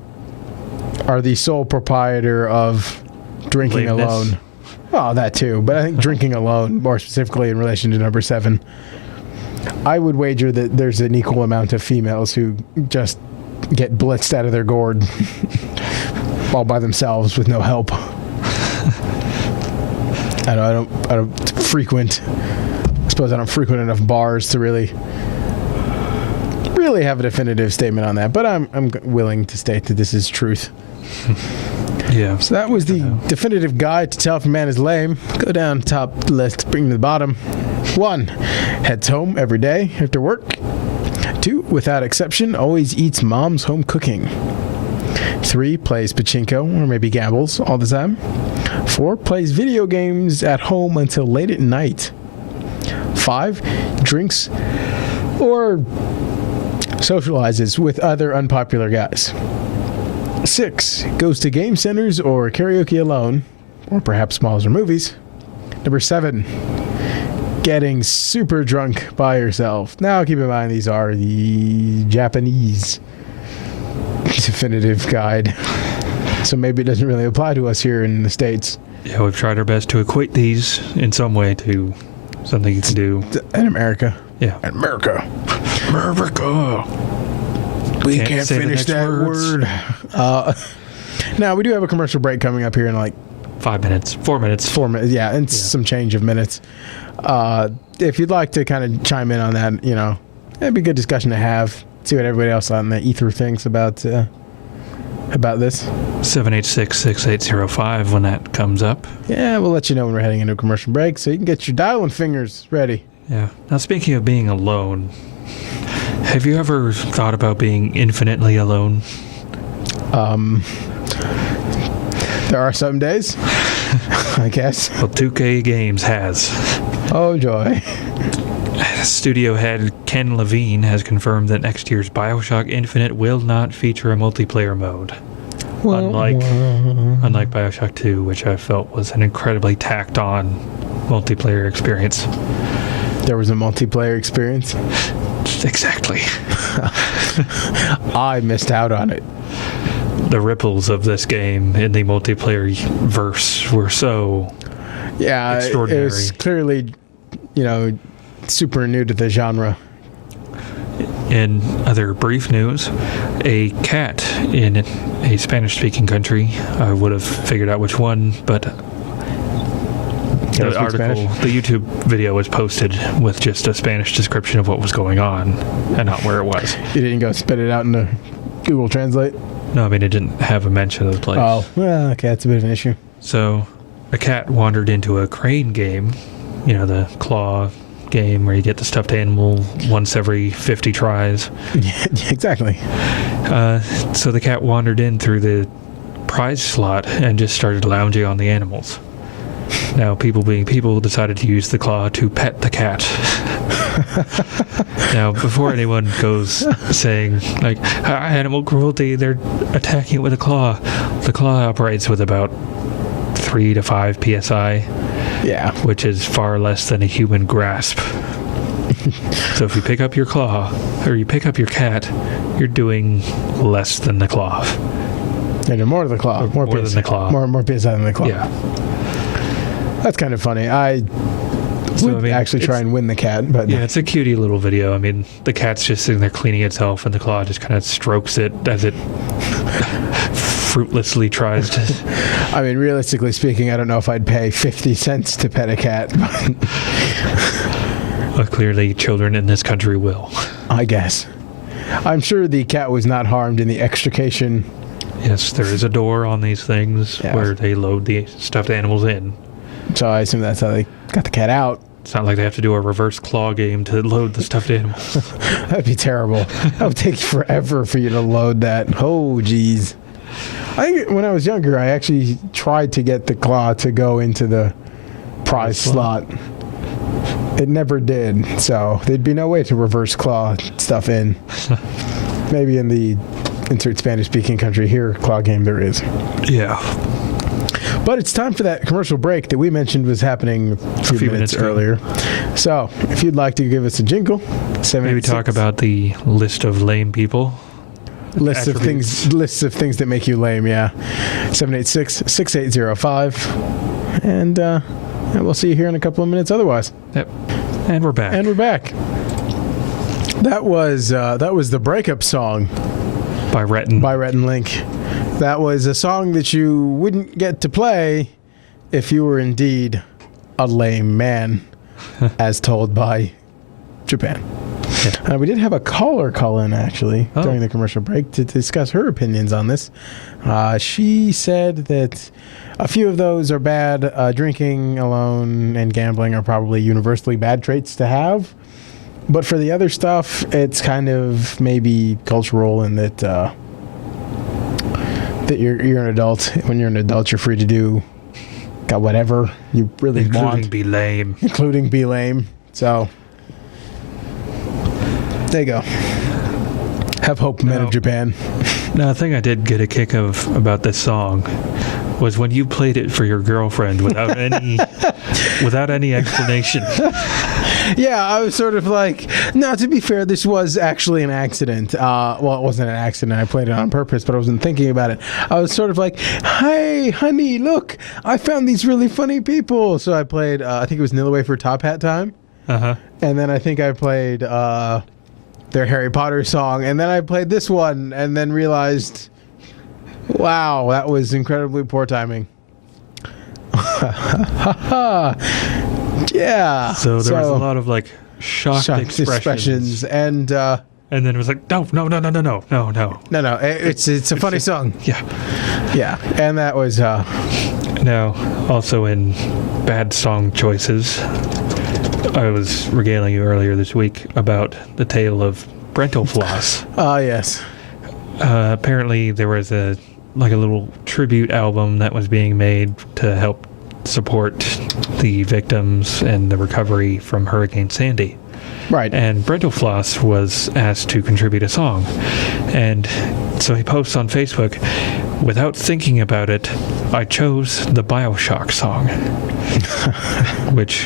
are the sole proprietor of drinking Lameness. alone. Oh, that too. But I think drinking alone, more specifically in relation to number 7, I would wager that there's an equal amount of females who just get blitzed out of their gourd all by themselves with no help. I don't frequent. I suppose I don't frequent enough bars to really have a definitive statement on that. But I'm willing to state that this is truth. Yeah. So that was the definitive guide to tell if a man is lame. Go down top list, bring to the bottom. 1, heads home every day after work. 2, without exception, always eats mom's home cooking. 3, plays pachinko or maybe gambles all the time. 4, plays video games at home until late at night. 5, drinks or socializes with other unpopular guys. 6, goes to game centers or karaoke alone, or perhaps malls or movies. Number 7, getting super drunk by yourself. Now, keep in mind, these are the Japanese definitive guide, so maybe it doesn't really apply to us here in the States. Yeah, we've tried our best to equate these in some way to something you can do In America. Yeah. In America. America. We can't finish that word. Now, we do have a commercial break coming up here in like 5 minutes, 4 minutes. 4 minutes, yeah, and some change of minutes. If you'd like to kind of chime in on that, you know, it'd be a good discussion to have. See what everybody else on the ether thinks about this. 786-6805 when that comes up. Yeah, we'll let you know when we're heading into a commercial break, so you can get your dialing fingers ready. Yeah. Now, speaking of being alone, have you ever thought about being infinitely alone? There are some days, I guess. Well, 2K Games has. Oh, joy. Studio head Ken Levine has confirmed that next year's BioShock Infinite will not feature a multiplayer mode. Unlike BioShock 2, which I felt was an incredibly tacked-on multiplayer experience. There was a multiplayer experience? Exactly. I missed out on it. The ripples of this game in the multiplayer verse were so extraordinary. It was clearly, you know, super new to the genre. In other brief news, a cat in a Spanish-speaking country, I would have figured out which one, but the article, the YouTube video was posted with just a Spanish description of what was going on and not where it was. You didn't go spit it out into Google Translate? No, I mean, it didn't have a mention of the place. Oh, well, okay, that's a bit of an issue. So, a cat wandered into a crane game, you know, the claw game where you get the stuffed animal once every 50 tries. Yeah, exactly. So the cat wandered in through the prize slot and just started lounging on the animals. Now, people being people, decided to use the claw to pet the cat. Now, before anyone goes saying, like, animal cruelty, they're attacking it with a claw. The claw operates with about 3 to 5 psi. Yeah. Which is far less than a human grasp. So if you pick up your claw, or you pick up your cat, you're doing less than the claw. And more than the claw. More than the claw. More PSI than the claw. Yeah. That's kind of funny. I would actually try and win the cat, but yeah, it's a cutie little video. I mean, the cat's just sitting there cleaning itself, and the claw just kind of strokes it as it fruitlessly tries to. I mean, realistically speaking, I don't know if I'd pay 50 cents to pet a cat. Well, clearly, children in this country will. I guess. I'm sure the cat was not harmed in the extrication. Yes, there is a door on these things where they load the stuffed animals in. So I assume that's how they got the cat out. It's not like they have to do a reverse claw game to load the stuffed animals. That'd be terrible. That would take forever for you to load that. Oh, geez. I think when I was younger, I actually tried to get the claw to go into the prize slot. It never did, so there'd be no way to reverse claw stuff in. Maybe in the insert Spanish-speaking country here claw game there is. Yeah. But it's time for that commercial break that we mentioned was happening a few minutes earlier. So, if you'd like to give us a jingle, maybe talk about the list of lame people. Lists of things that make you lame, yeah. 786-6805. And we'll see you here in a couple of minutes otherwise. Yep. And we're back. That was the breakup song by Rhett and Link. That was a song that you wouldn't get to play if you were indeed a lame man, as told by Japan. Yeah. We did have a caller call in, actually, during the commercial break to discuss her opinions on this. She said that a few of those are bad. Drinking alone and gambling are probably universally bad traits to have. But for the other stuff, it's kind of maybe cultural in that that you're an adult. When you're an adult, you're free to do whatever you really want. Including be lame. Including be lame. So, there you go. Have hope, men of Japan. Now, the thing I did get a kick of about this song was when you played it for your girlfriend without any explanation. Yeah, I was sort of like, no, to be fair, this was actually an accident. Well, it wasn't an accident. I played it on purpose, but I wasn't thinking about it. I was sort of like, hey, honey, look, I found these really funny people. So I played, I think it was Nil Away for Top Hat Time. Uh-huh. And then I think I played their Harry Potter song. And then I played this one and then realized, wow, that was incredibly poor timing. Yeah. So there was a lot of like shocked expressions and then it was like no. It's a funny song. Yeah, and that was Now, also in bad song choices, I was regaling you earlier this week about the tale of Brental Floss. Yes. Apparently there was a little tribute album that was being made to help support the victims and the recovery from Hurricane Sandy. Right. And Brental Floss was asked to contribute a song. And so he posts on Facebook, without thinking about it, I chose the BioShock song. Which,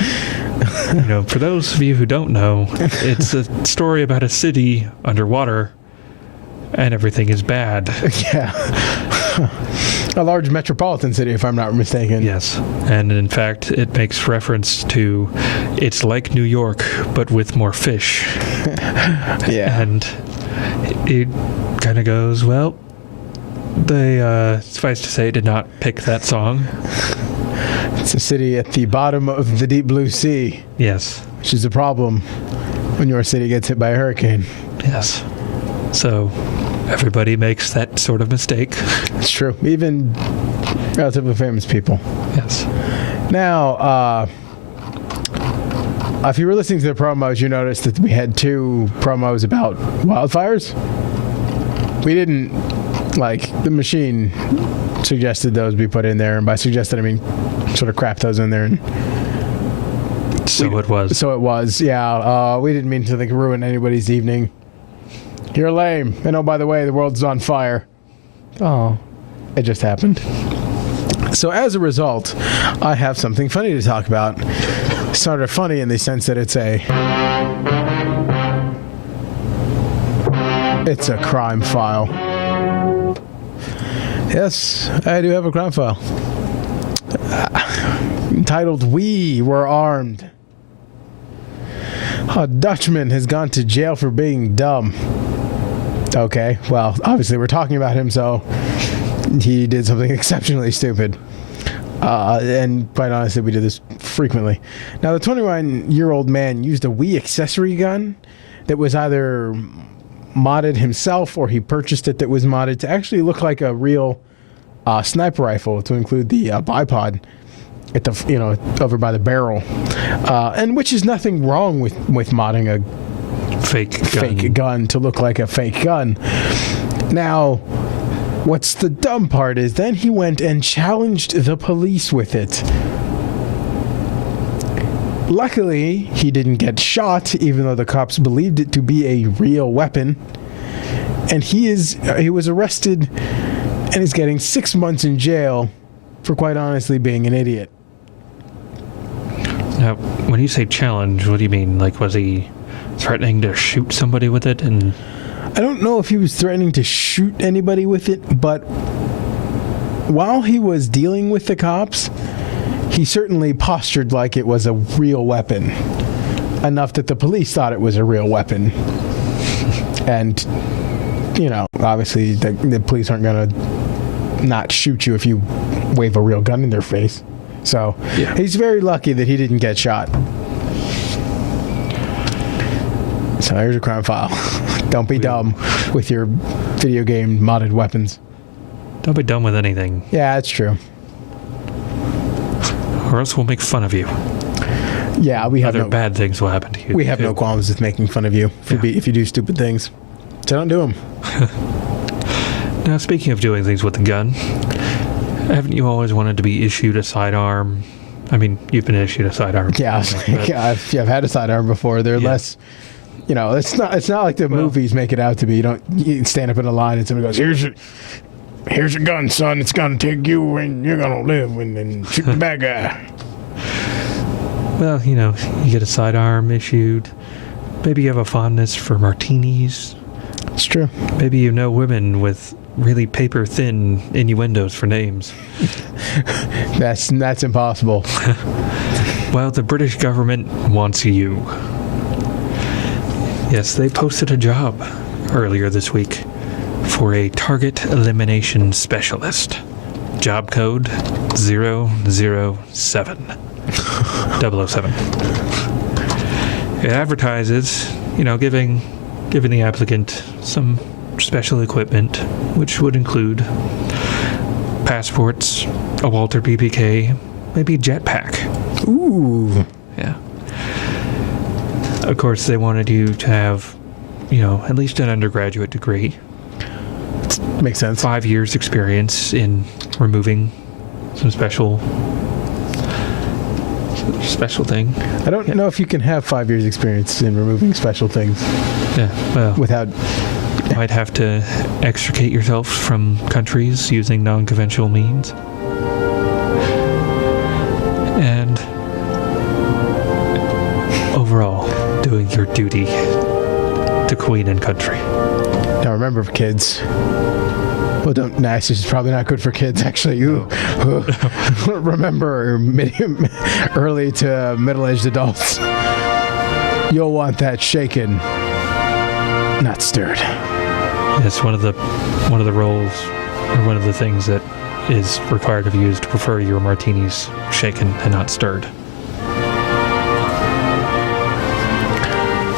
for those of you who don't know, it's a story about a city underwater and everything is bad. Yeah. A large metropolitan city, if I'm not mistaken. Yes. And in fact, it makes reference to it's like New York, but with more fish. Yeah. And it kind of goes, well, they, suffice to say, did not pick that song. It's a city at the bottom of the deep blue sea. Yes. Which is a problem when your city gets hit by a hurricane. Yes. So everybody makes that sort of mistake. It's true. Even relatively famous people. Yes. Now, if you were listening to the promos, you noticed that we had 2 promos about wildfires. We didn't, the machine suggested those be put in there. And by suggested, I mean sort of crap those in there. And So it was, yeah. We didn't mean to ruin anybody's evening. You're lame. And oh, by the way, the world's on fire. Oh, it just happened. So as a result, I have something funny to talk about. Sort of funny in the sense that it's a crime file. Yes, I do have a crime file. Entitled, We Were Armed. A Dutchman has gone to jail for being dumb. Okay, well, obviously we're talking about him, so he did something exceptionally stupid. And quite honestly, we do this frequently. Now, the 21-year-old man used a Wii accessory gun that was either modded himself or he purchased it that was modded to actually look like a real sniper rifle, to include the bipod at the over by the barrel, and which is nothing wrong with modding a fake gun to look like a fake gun. Now, what's the dumb part is then he went and challenged the police with it. Luckily, he didn't get shot, even though the cops believed it to be a real weapon. And he was arrested and is getting 6 months in jail for, quite honestly, being an idiot. Now, when you say challenge, what do you mean? Was he threatening to shoot somebody with it? And I don't know if he was threatening to shoot anybody with it, but while he was dealing with the cops, he certainly postured like it was a real weapon, enough that the police thought it was a real weapon. And, obviously the police aren't going to not shoot you if you wave a real gun in their face. So yeah. He's very lucky that he didn't get shot. So here's a crime file. Don't be dumb with your video game modded weapons. Don't be dumb with anything. Yeah, that's true. Or else we'll make fun of you. Yeah, we have other bad things will happen to you. We have no qualms with making fun of you if you do stupid things. So don't do them. Now, speaking of doing things with a gun, haven't you always wanted to be issued a sidearm? I mean, you've been issued a sidearm. Yeah, I've had a sidearm before. They're less, it's not like the movies make it out to be. You stand up in a line and somebody goes, here's your gun, son. It's gonna take you, and you're gonna live, and then shoot the bad guy. Well, you get a sidearm issued. Maybe you have a fondness for martinis. It's true. Maybe you know women with really paper-thin innuendos for names. That's impossible. Well, the British government wants you. Yes, they posted a job earlier this week for a target elimination specialist. Job code 007. 007. It advertises, giving the applicant some special equipment, which would include passports, a Walter PPK, maybe a jetpack. Ooh. Yeah. Of course, they wanted you to have, at least an undergraduate degree. Makes sense. 5 years experience in removing some special thing. I don't know if you can have 5 years experience in removing special things. Yeah, well, without... You might have to extricate yourself from countries using non-conventional means. And overall, doing your duty to Queen and country. Now remember, kids. Well, this is probably not good for kids, actually. Remember, early to middle-aged adults, you'll want that shaken, not stirred. It's one of the roles, or one of the things that is required of you is to prefer your martinis shaken and not stirred.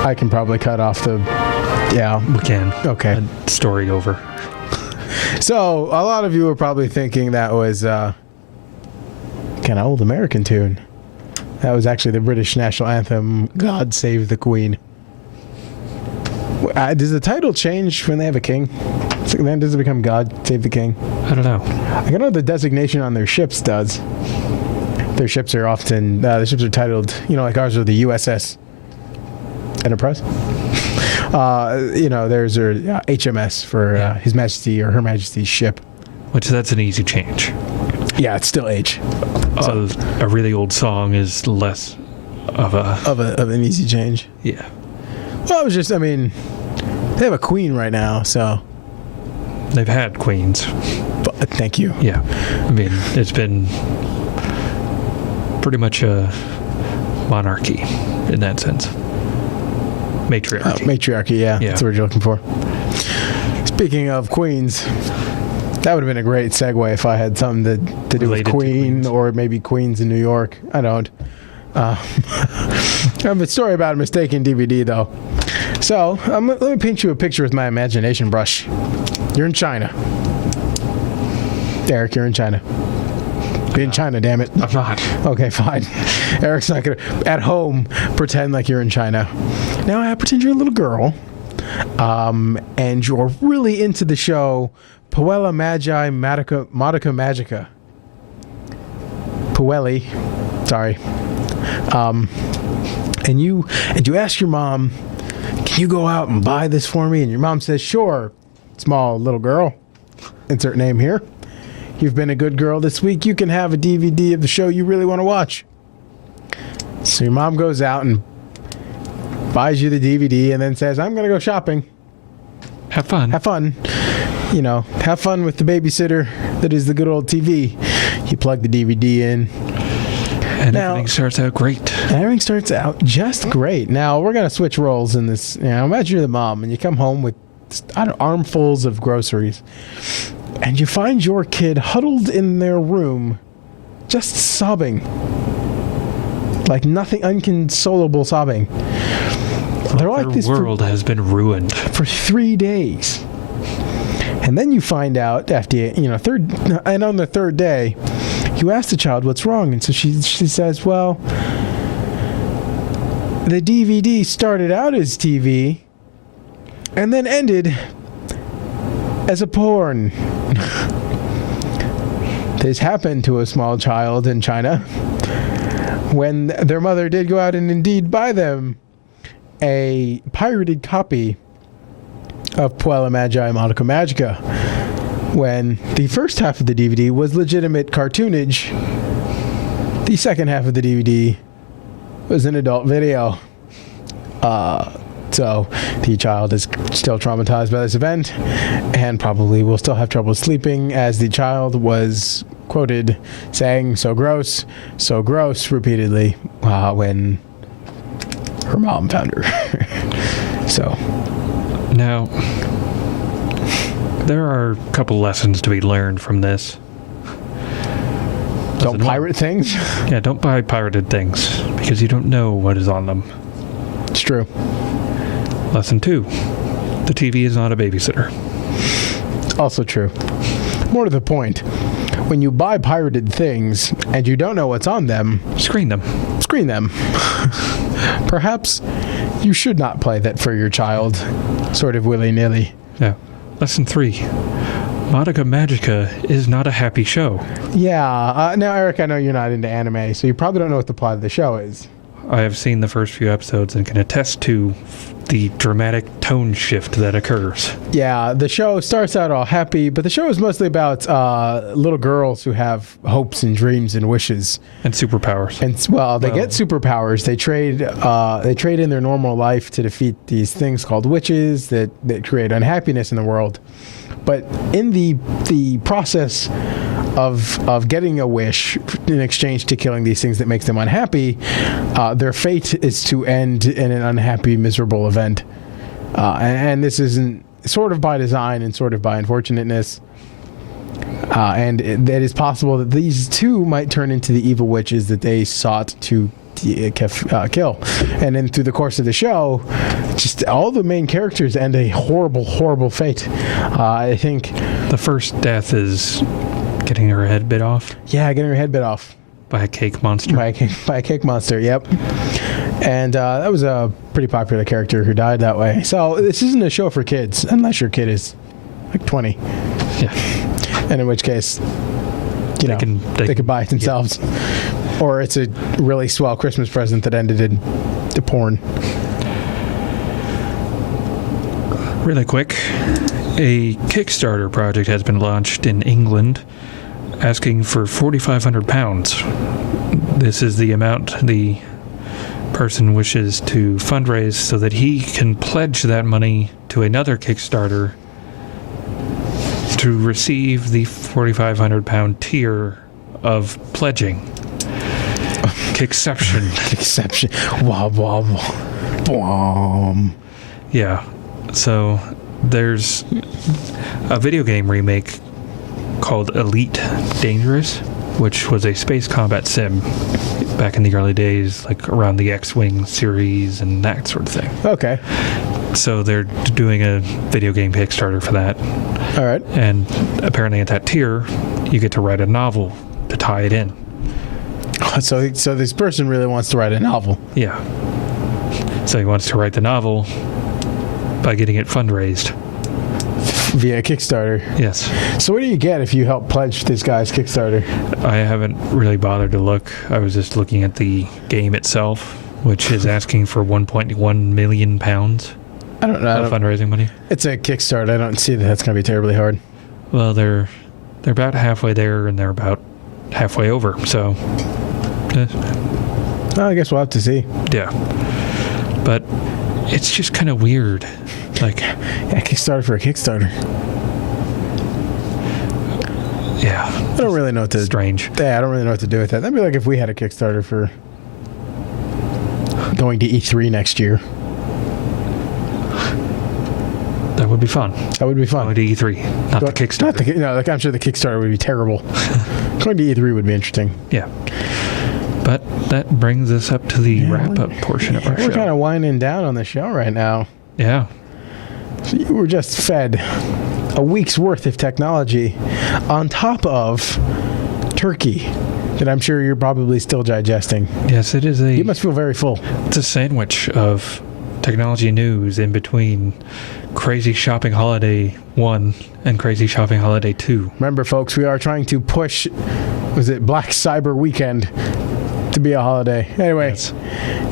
I can probably cut off the... Yeah. We can. Okay. Story over. So, a lot of you are probably thinking that was kind of old American tune. That was actually the British national anthem, God Save the Queen. Does the title change when they have a king? Then does it become God Save the King? I don't know. I know the designation on their ships does. Their ships are often, titled, like ours are the USS Enterprise. There's HMS for His Majesty or Her Majesty's ship. Which that's an easy change. Yeah, it's still H. So a really old song is less of an easy change. Yeah. Well, it was just, they have a queen right now, so. They've had queens. But, thank you. Yeah. It's been pretty much a monarchy in that sense. Matriarchy. Matriarchy, yeah. That's what you're looking for. Speaking of queens, that would have been a great segue if I had something to do with Queen or maybe Queens in New York. I don't. I have a story about a mistaken DVD, though. So, let me paint you a picture with my imagination brush. You're in China. Eric, you're in China. Be in China, damn it. I'm not. Okay, fine. Eric's not going to, at home, pretend like you're in China. Now, I pretend you're a little girl, and you're really into the show Puella Magi Modica Magica. Puelli, sorry. And you ask your mom, can you go out and buy this for me? And your mom says, sure, small little girl. Insert name here. You've been a good girl this week. You can have a DVD of the show you really want to watch. So your mom goes out and buys you the DVD and then says, I'm going to go shopping. Have fun. Have fun. Have fun with the babysitter that is the good old TV. You plug the DVD in. And everything starts out great. Everything starts out just great. Now, we're going to switch roles in this. Imagine you're the mom and you come home with armfuls of groceries. And you find your kid huddled in their room, just sobbing. Like nothing, inconsolable sobbing. They're like this. Their world has been ruined. For 3 days. And then you find out after, on the third day, you ask the child what's wrong. And so she says, well, the DVD started out as TV and then ended as a porn. This happened to a small child in China when their mother did go out and indeed buy them a pirated copy of Puella Magi Monica Magica, when the first half of the DVD was legitimate cartoonage. The second half of the DVD was an adult video. So the child is still traumatized by this event and probably will still have trouble sleeping, as the child was quoted saying so gross repeatedly when her mom found her. So now there are a couple lessons to be learned from this. Don't pirate things. Yeah, don't buy pirated things because you don't know what is on them. It's true. Lesson 2, the TV is not a babysitter. Also true. More to the point, when you buy pirated things and you don't know what's on them, Screen them. Perhaps you should not play that for your child, sort of willy-nilly. Yeah. Lesson 3, Monica Magica is not a happy show. Yeah. Now, Eric, I know you're not into anime, so you probably don't know what the plot of the show is. I have seen the first few episodes and can attest to the dramatic tone shift that occurs. Yeah, the show starts out all happy, but the show is mostly about little girls who have hopes and dreams and wishes And superpowers. and they get superpowers. They trade in their normal life to defeat these things called witches that create unhappiness in the world. But in the process of getting a wish in exchange to killing these things that makes them unhappy, their fate is to end in an unhappy, miserable event. And this isn't sort of by design and sort of by unfortunateness. And it is possible that these two might turn into the evil witches that they sought to kill. And then through the course of the show, just all the main characters end a horrible, horrible fate. I think The first death is getting her head bit off getting her head bit off by a cake monster. by a cake monster. Yep. And that was a pretty popular character who died that way. So this isn't a show for kids unless your kid is like 20. Yeah. And in which case, they could buy it themselves. Or it's a really swell Christmas present that ended in porn. Really quick, a Kickstarter project has been launched in England asking for £4,500. This is the amount the person wishes to fundraise so that he can pledge that money to another Kickstarter to receive the £4,500 tier of pledging. Kickception. Kickception. Wob wob. Boom. Yeah. So there's a video game remake called Elite Dangerous, which was a space combat sim back in the early days, like around the X-Wing series and that sort of thing. Okay. So they're doing a video game Kickstarter for that. All right. And apparently at that tier, you get to write a novel to tie it in. So this person really wants to write a novel. Yeah. So he wants to write the novel by getting it fundraised. Via Kickstarter. Yes. So what do you get if you help pledge this guy's Kickstarter? I haven't really bothered to look. I was just looking at the game itself, which is asking for £1.1 million I don't know. fundraising money. It's a Kickstarter. I don't see that that's going to be terribly hard. Well, they're about halfway there, and they're about halfway over. So, Well, I guess we'll have to see. yeah. But it's just kind of weird. Like, Yeah, Kickstarter for a Kickstarter. yeah, I don't really know what to. strange. Yeah, I don't really know what to do with that. That'd be like if we had a Kickstarter for going to E3 next year. That would be fun. That would be fun. Going to E3, not the Kickstarter. I'm sure the Kickstarter would be terrible. Going to E3 would be interesting. Yeah. But that brings us up to the wrap-up portion of our We're show. kind of winding down on the show right now. Yeah. So you were just fed a week's worth of technology on top of turkey that I'm sure you're probably still digesting. Yes, it is You must feel very full. it's a sandwich of technology news in between Crazy Shopping Holiday 1 and Crazy Shopping Holiday 2. Remember, folks, we are trying to push, was it BlackCyberWeekend to be a holiday? Anyway, Yes.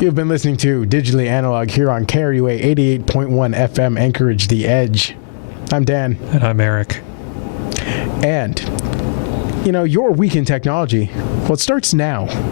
You've been listening to Digitally Analog here on KRUA 88.1 FM Anchorage, The Edge. I'm Dan. And I'm Eric. And, your week in technology, well, it starts now.